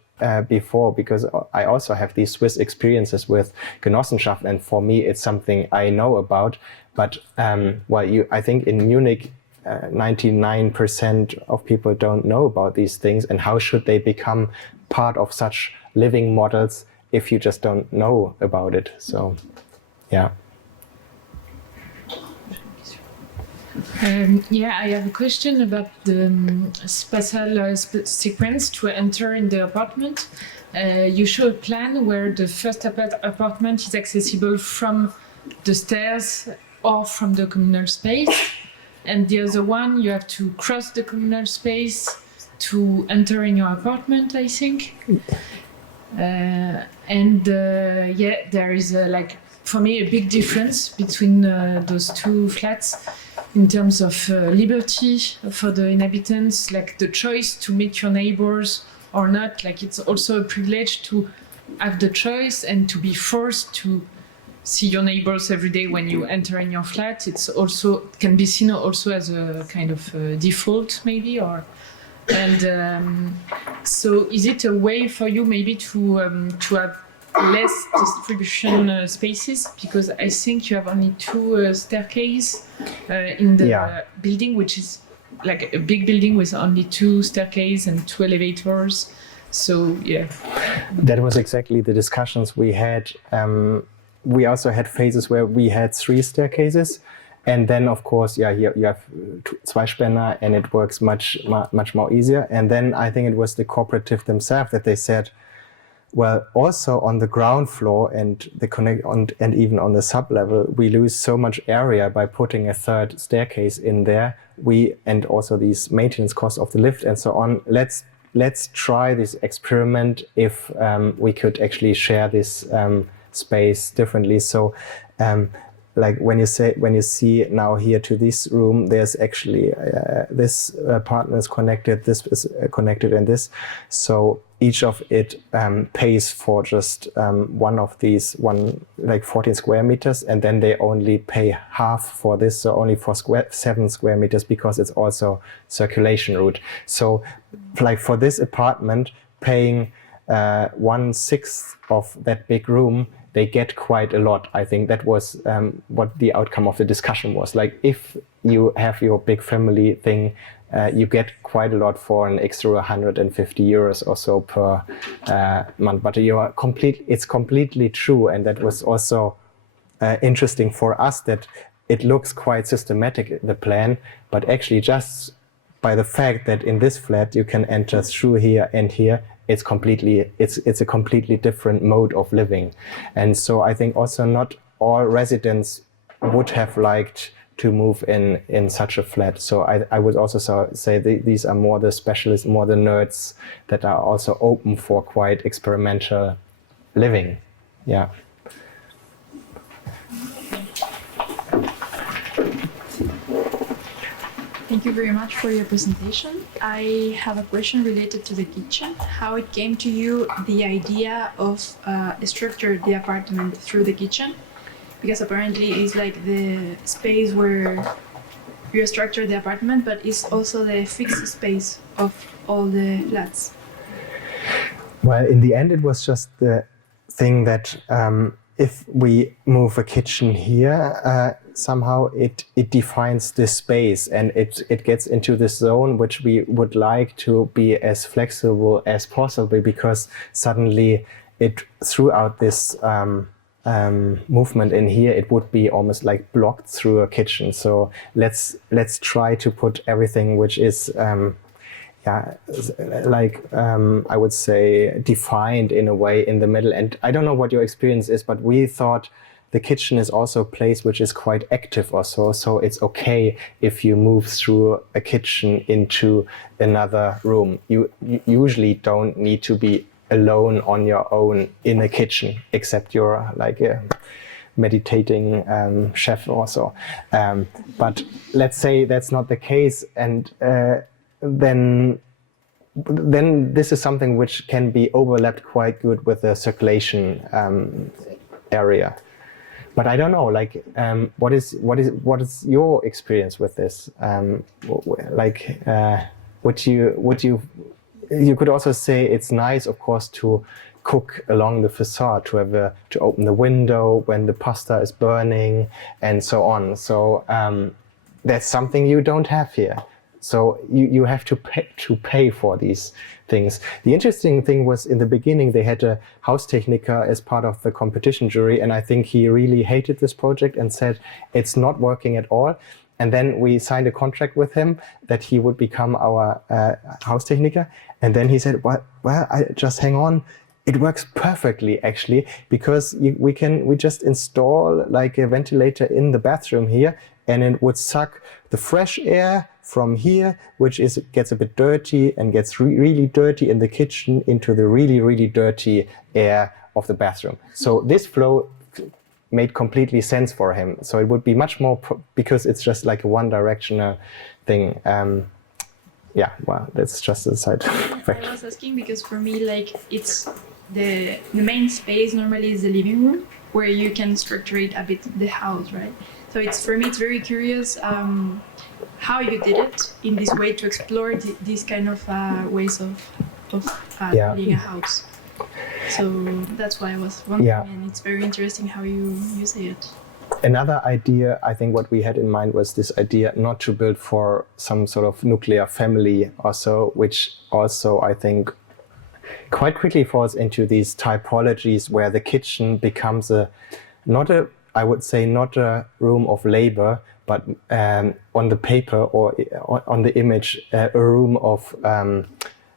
before, because I also have these Swiss experiences with Genossenschaft, and for me it's something I know about. But I think in Munich 99% of people don't know about these things, and how should they become part of such living models if you just don't know about it? So, yeah. I have a question about the spatial sequence to enter in the apartment. You show a plan where the first apartment is accessible from the stairs or from the communal space, and the other one you have to cross the communal space to enter in your apartment, I think. There is for me a big difference between those two flats in terms of liberty for the inhabitants, like the choice to meet your neighbors or not. Like, it's also a privilege to have the choice and to be forced to see your neighbors every day when you enter in your flat. It's also can be seen also as a kind of default, maybe, or. And so, is it a way for you maybe to have less distribution spaces? Because I think you have only 2 staircases in the building, which is like a big building with only 2 staircases and 2 elevators. So, yeah. That was exactly the discussions we had. We also had phases where we had 3 staircases. And then, of course, you have Zweispänner, and it works much more easier. And then I think it was the cooperative themselves that they said, well, also on the ground floor and and even on the sub level, we lose so much area by putting a 3rd staircase in there. And also these maintenance costs of the lift and so on. Let's try this experiment if we could actually share this space differently. So. Like when you see now here to this room, there's actually this partner is connected, this is connected, and this. So each of it pays for just one of these 14 square meters, and then they only pay half for this, so only for 7 square meters, because it's also circulation route. So like for this apartment, paying 1/6 of that big room, they get quite a lot. I think that was what the outcome of the discussion was. Like, if you have your big family thing, you get quite a lot for an extra 150 euros or so per month. But it's completely true, and that was also interesting for us, that it looks quite systematic, the plan, but actually just by the fact that in this flat you can enter through here and here, it's a completely different mode of living. And so I think also not all residents would have liked to move in such a flat. So I would also say these are more the specialists, more the nerds that are also open for quite experimental living. Yeah. Thank you very much for your presentation. I have a question related to the kitchen. How it came to you, the idea of structure the apartment through the kitchen? Because apparently it's like the space where you structure the apartment, but it's also the fixed space of all the flats. Well, in the end, it was just the thing that if we move a kitchen here, somehow it defines the space, and it gets into this zone which we would like to be as flexible as possible, because suddenly it throughout this movement in here, it would be almost like blocked through a kitchen. So let's try to put everything which is I would say defined in a way in the middle. And I don't know what your experience is, but we thought the kitchen is also a place which is quite active also. So it's okay if you move through a kitchen into another room. You usually don't need to be alone on your own in a kitchen, except you're like a meditating chef also. But let's say that's not the case, and then this is something which can be overlapped quite good with the circulation area. But I don't know, like, what is your experience with this? You could also say it's nice, of course, to cook along the facade, to open the window when the pasta is burning, and so on. So that's something you don't have here. So you have to pay for these things. The interesting thing was, in the beginning they had a Haustechniker as part of the competition jury, and I think he really hated this project and said it's not working at all. And then we signed a contract with him that he would become our Haustechniker. And then he said, well, I just hang on. It works perfectly, actually, because we just install like a ventilator in the bathroom here, and it would suck the fresh air from here, which gets a bit dirty and gets really dirty in the kitchen, into the really dirty air of the bathroom. So this flow made completely sense for him. So it would be much more, because it's just like a one-directional thing. Yeah, well, that's just a side fact. I was asking because for me, like, it's the main space normally is the living room, where you can structure it a bit the house, right? So for me, it's very curious how you did it in this way to explore these kind of ways of building a house. So that's why I was wondering, and it's very interesting how you say it. Another idea, I think what we had in mind was this idea not to build for some sort of nuclear family or so, which also I think quite quickly falls into these typologies where the kitchen becomes I would say not a room of labor, but on the paper or on the image, a room of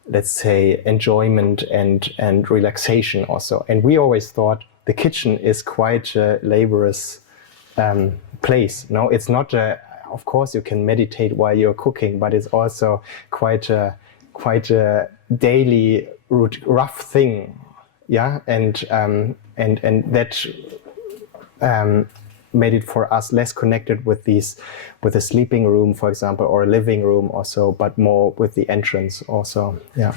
let's say enjoyment and relaxation also. And we always thought the kitchen is quite a laborious place. No, it's not of course you can meditate while you're cooking, but it's also quite a daily rough thing. Yeah, and that made it for us less connected with a sleeping room, for example, or a living room also, but more with the entrance also. Yeah.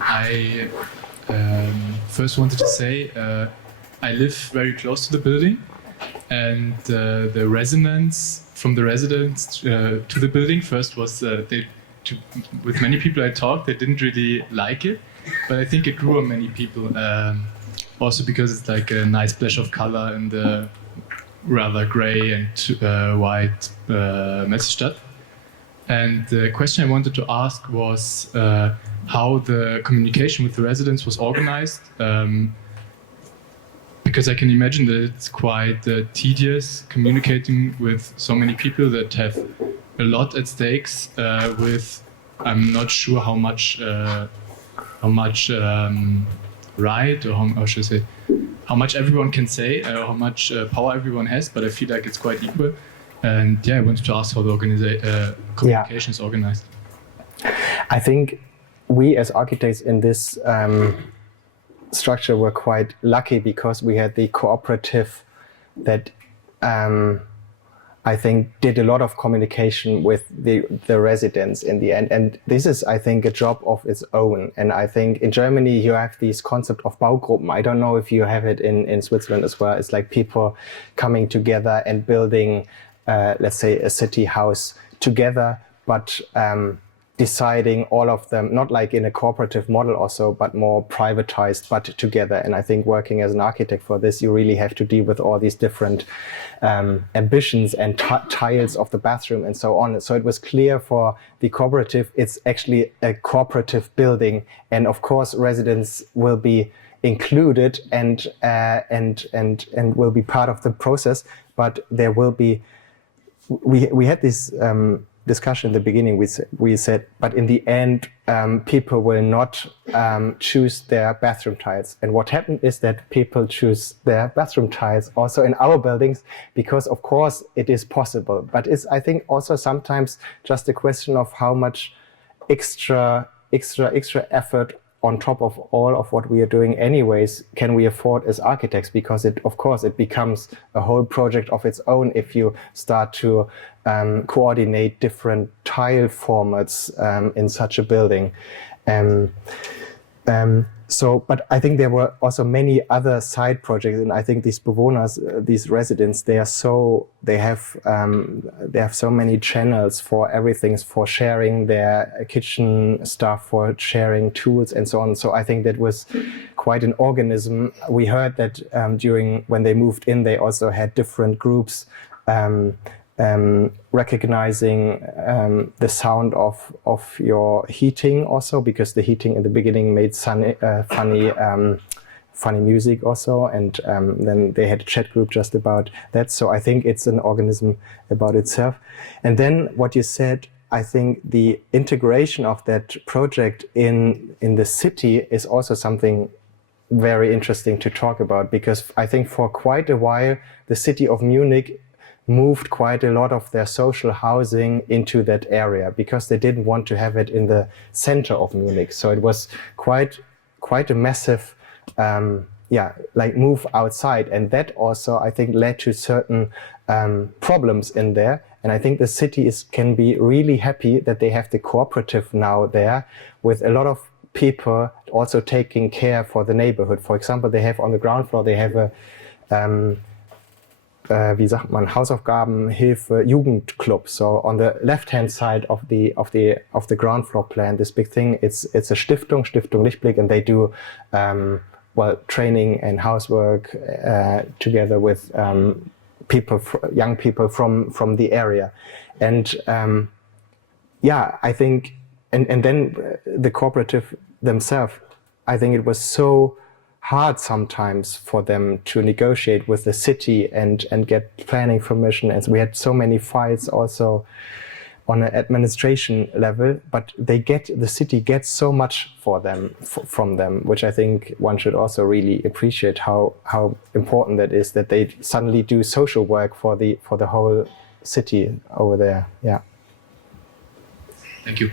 I first wanted to say I live very close to the building, and the resonance from the residents to the building first was with many people I talked, they didn't really like it, but I think it grew on many people, also because it's like a nice splash of color in the rather gray and white Messestadt. And the question I wanted to ask was how the communication with the residents was organized, because I can imagine that it's quite tedious communicating with so many people that have a lot at stakes with, I'm not sure how much right, or how should I say, how much everyone can say, or how much power everyone has, but I feel like it's quite equal. And yeah, I wanted to ask how the communication is organized. I think we as architects in this structure were quite lucky, because we had the cooperative that I think did a lot of communication with the residents in the end. And this is, I think, a job of its own. And I think in Germany you have this concept of Baugruppen. I don't know if you have it in Switzerland as well. It's like people coming together and building let's say a city house together, but deciding all of them, not like in a cooperative model also, but more privatized, but together. And I think working as an architect for this, you really have to deal with all these different ambitions and tiles of the bathroom and so on. So it was clear for the cooperative, it's actually a cooperative building. And of course, residents will be included and will be part of the process, but there will be, we had this discussion in the beginning. We said, but in the end, people will not choose their bathroom tiles. And what happened is that people choose their bathroom tiles also in our buildings, because of course it is possible. But it's, I think, also sometimes just a question of how much extra effort on top of all of what we are doing anyways can we afford as architects, because it, of course, it becomes a whole project of its own if you start to coordinate different tile formats in such a building. So, but I think there were also many other side projects, and I think these Bewohners, these residents, they have so many channels for everything, for sharing their kitchen stuff, for sharing tools, and so on. So I think that was quite an organism. We heard that when they moved in, they also had different groups recognizing the sound of your heating also, because the heating in the beginning made funny music also, and then they had a chat group just about that. So I think it's an organism about itself. And then what you said, I think the integration of that project in the city is also something very interesting to talk about, because I think for quite a while the city of Munich moved quite a lot of their social housing into that area because they didn't want to have it in the center of Munich. So it was quite a massive move outside, and that also I think led to certain problems in there. And I think the city can be really happy that they have the cooperative now there, with a lot of people also taking care for the neighborhood. For example, they have on the ground floor, they have a wie sagt man, Hausaufgabenhilfe Jugendclub. So on the left-hand side of the ground floor plan, this big thing, it's a Stiftung Lichtblick, and they do training and housework together with young people from the area. And I think, and then the cooperative themselves, I think it was so hard sometimes for them to negotiate with the city and get planning permission. And we had so many fights also on an administration level, but the city gets so much from them, which I think one should also really appreciate how important that is, that they suddenly do social work for the whole city over there. Yeah. Thank you.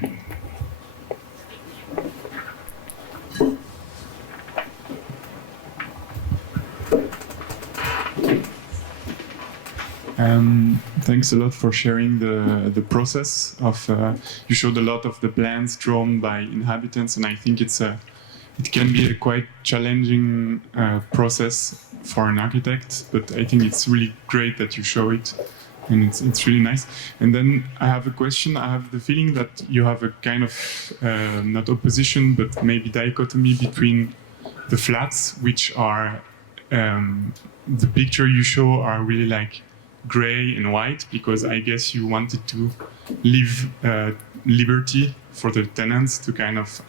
Thanks a lot for sharing the process of. You showed a lot of the plans drawn by inhabitants, and I think it can be a quite challenging process for an architect. But I think it's really great that you show it, and it's really nice. And then I have a question. I have the feeling that you have a kind of not opposition, but maybe dichotomy between the flats, which are the picture you show are really like gray and white, because I guess you wanted to leave liberty for the tenants to kind of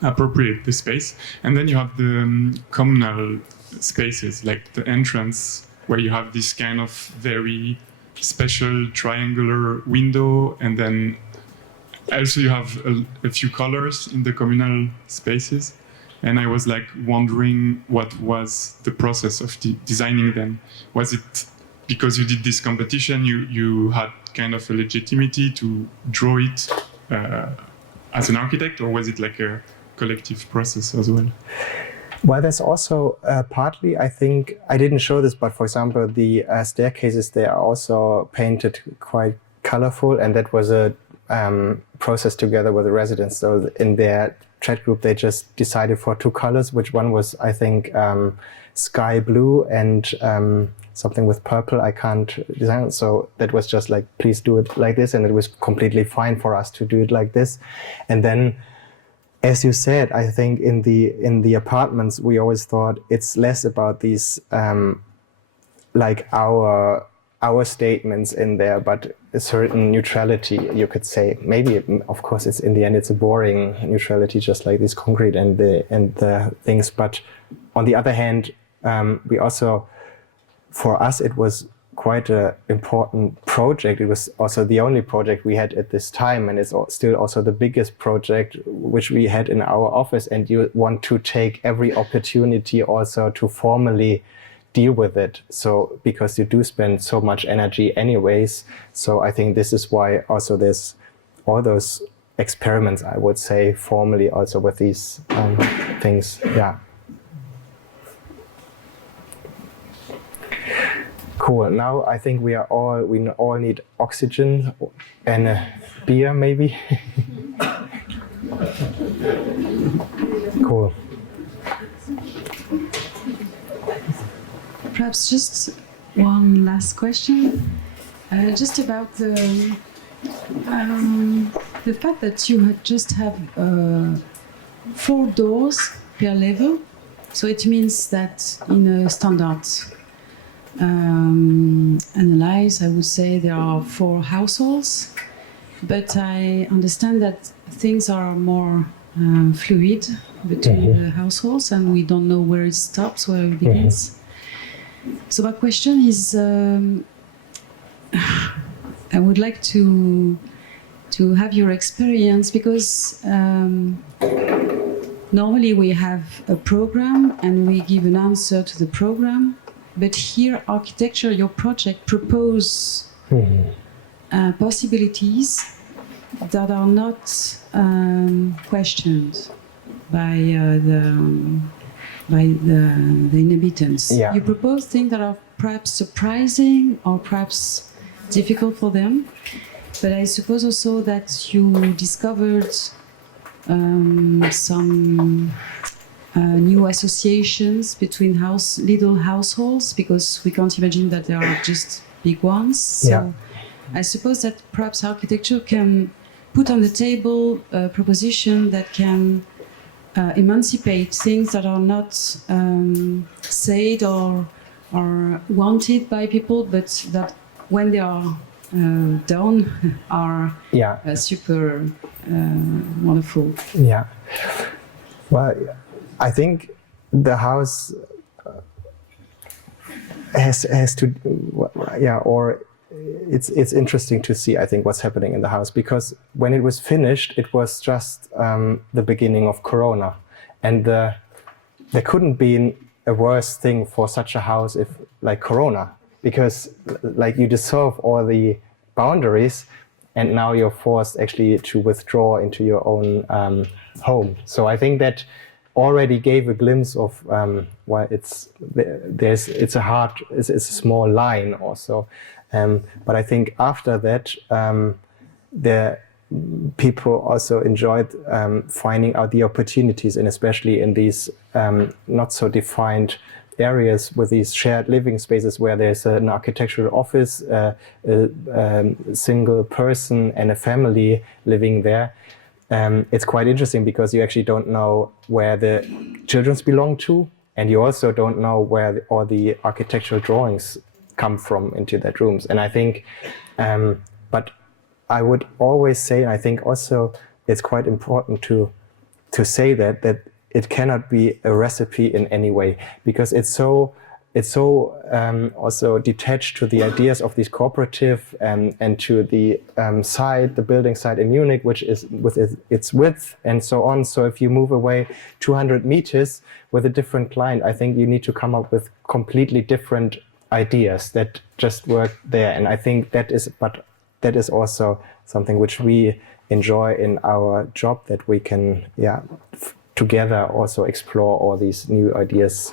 appropriate the space. And then you have the communal spaces, like the entrance, where you have this kind of very special triangular window, and then also you have a few colors in the communal spaces. And I was like wondering what was the process of designing them. Was it because you did this competition, you had kind of a legitimacy to draw it as an architect, or was it like a collective process as well? Well, there's also partly, I think, I didn't show this, but for example, the staircases, they are also painted quite colorful, and that was a process together with the residents. So in their chat group, they just decided for two colors, which one was, I think, sky blue and something with purple, I can't design. So that was just like, please do it like this. And it was completely fine for us to do it like this. And then, as you said, I think in the apartments, we always thought it's less about these, like our statements in there, but a certain neutrality, you could say. Maybe, of course, it's in the end, it's a boring neutrality, just like this concrete and the things. But on the other hand, we also, for us, it was quite an important project. It was also the only project we had at this time, and it's still also the biggest project which we had in our office. And you want to take every opportunity also to formally deal with it. So because you do spend so much energy anyways. So I think this is why also there's all those experiments, I would say, formally also with these things. Yeah. Cool. Now I think we all need oxygen and a beer, maybe. Cool. Perhaps just one last question, just about the fact that you just have 4 doors per level. So it means that in a standard analyze, I would say there are 4 households, but I understand that things are more fluid between the households, and we don't know where it stops, where it begins. So my question is, I would like to have your experience, because normally we have a program and we give an answer to the program, but here architecture, your project propose possibilities that are not questioned by the inhabitants. Yeah. You propose things that are perhaps surprising or perhaps difficult for them, but I suppose also that you discovered some new associations between little households, because we can't imagine that there are just big ones. So Yeah. I suppose that perhaps architecture can put on the table a proposition that can emancipate things that are not said or wanted by people, but that when they are done are super wonderful. Yeah. Well, I think the house has to, or it's interesting to see, I think, what's happening in the house, because when it was finished, it was just the beginning of Corona, and there couldn't be a worse thing for such a house if like Corona, because like you dissolve all the boundaries, and now you're forced actually to withdraw into your own home. So I think that already gave a glimpse of why it's a small line also. But I think after that, the people also enjoyed finding out the opportunities, and especially in these not so defined areas with these shared living spaces where there's an architectural office, a single person and a family living there. It's quite interesting because you actually don't know where the children belong to, and you also don't know where all the architectural drawings come from into that rooms. And I think, but I would always say, and I think also it's quite important to say that it cannot be a recipe in any way, because it's so also detached to the ideas of this cooperative and to the the building site in Munich, which is with its width and so on. So if you move away 200 meters with a different client, I think you need to come up with completely different ideas that just work there. And I think that is also something which we enjoy in our job, that we can together also explore all these new ideas.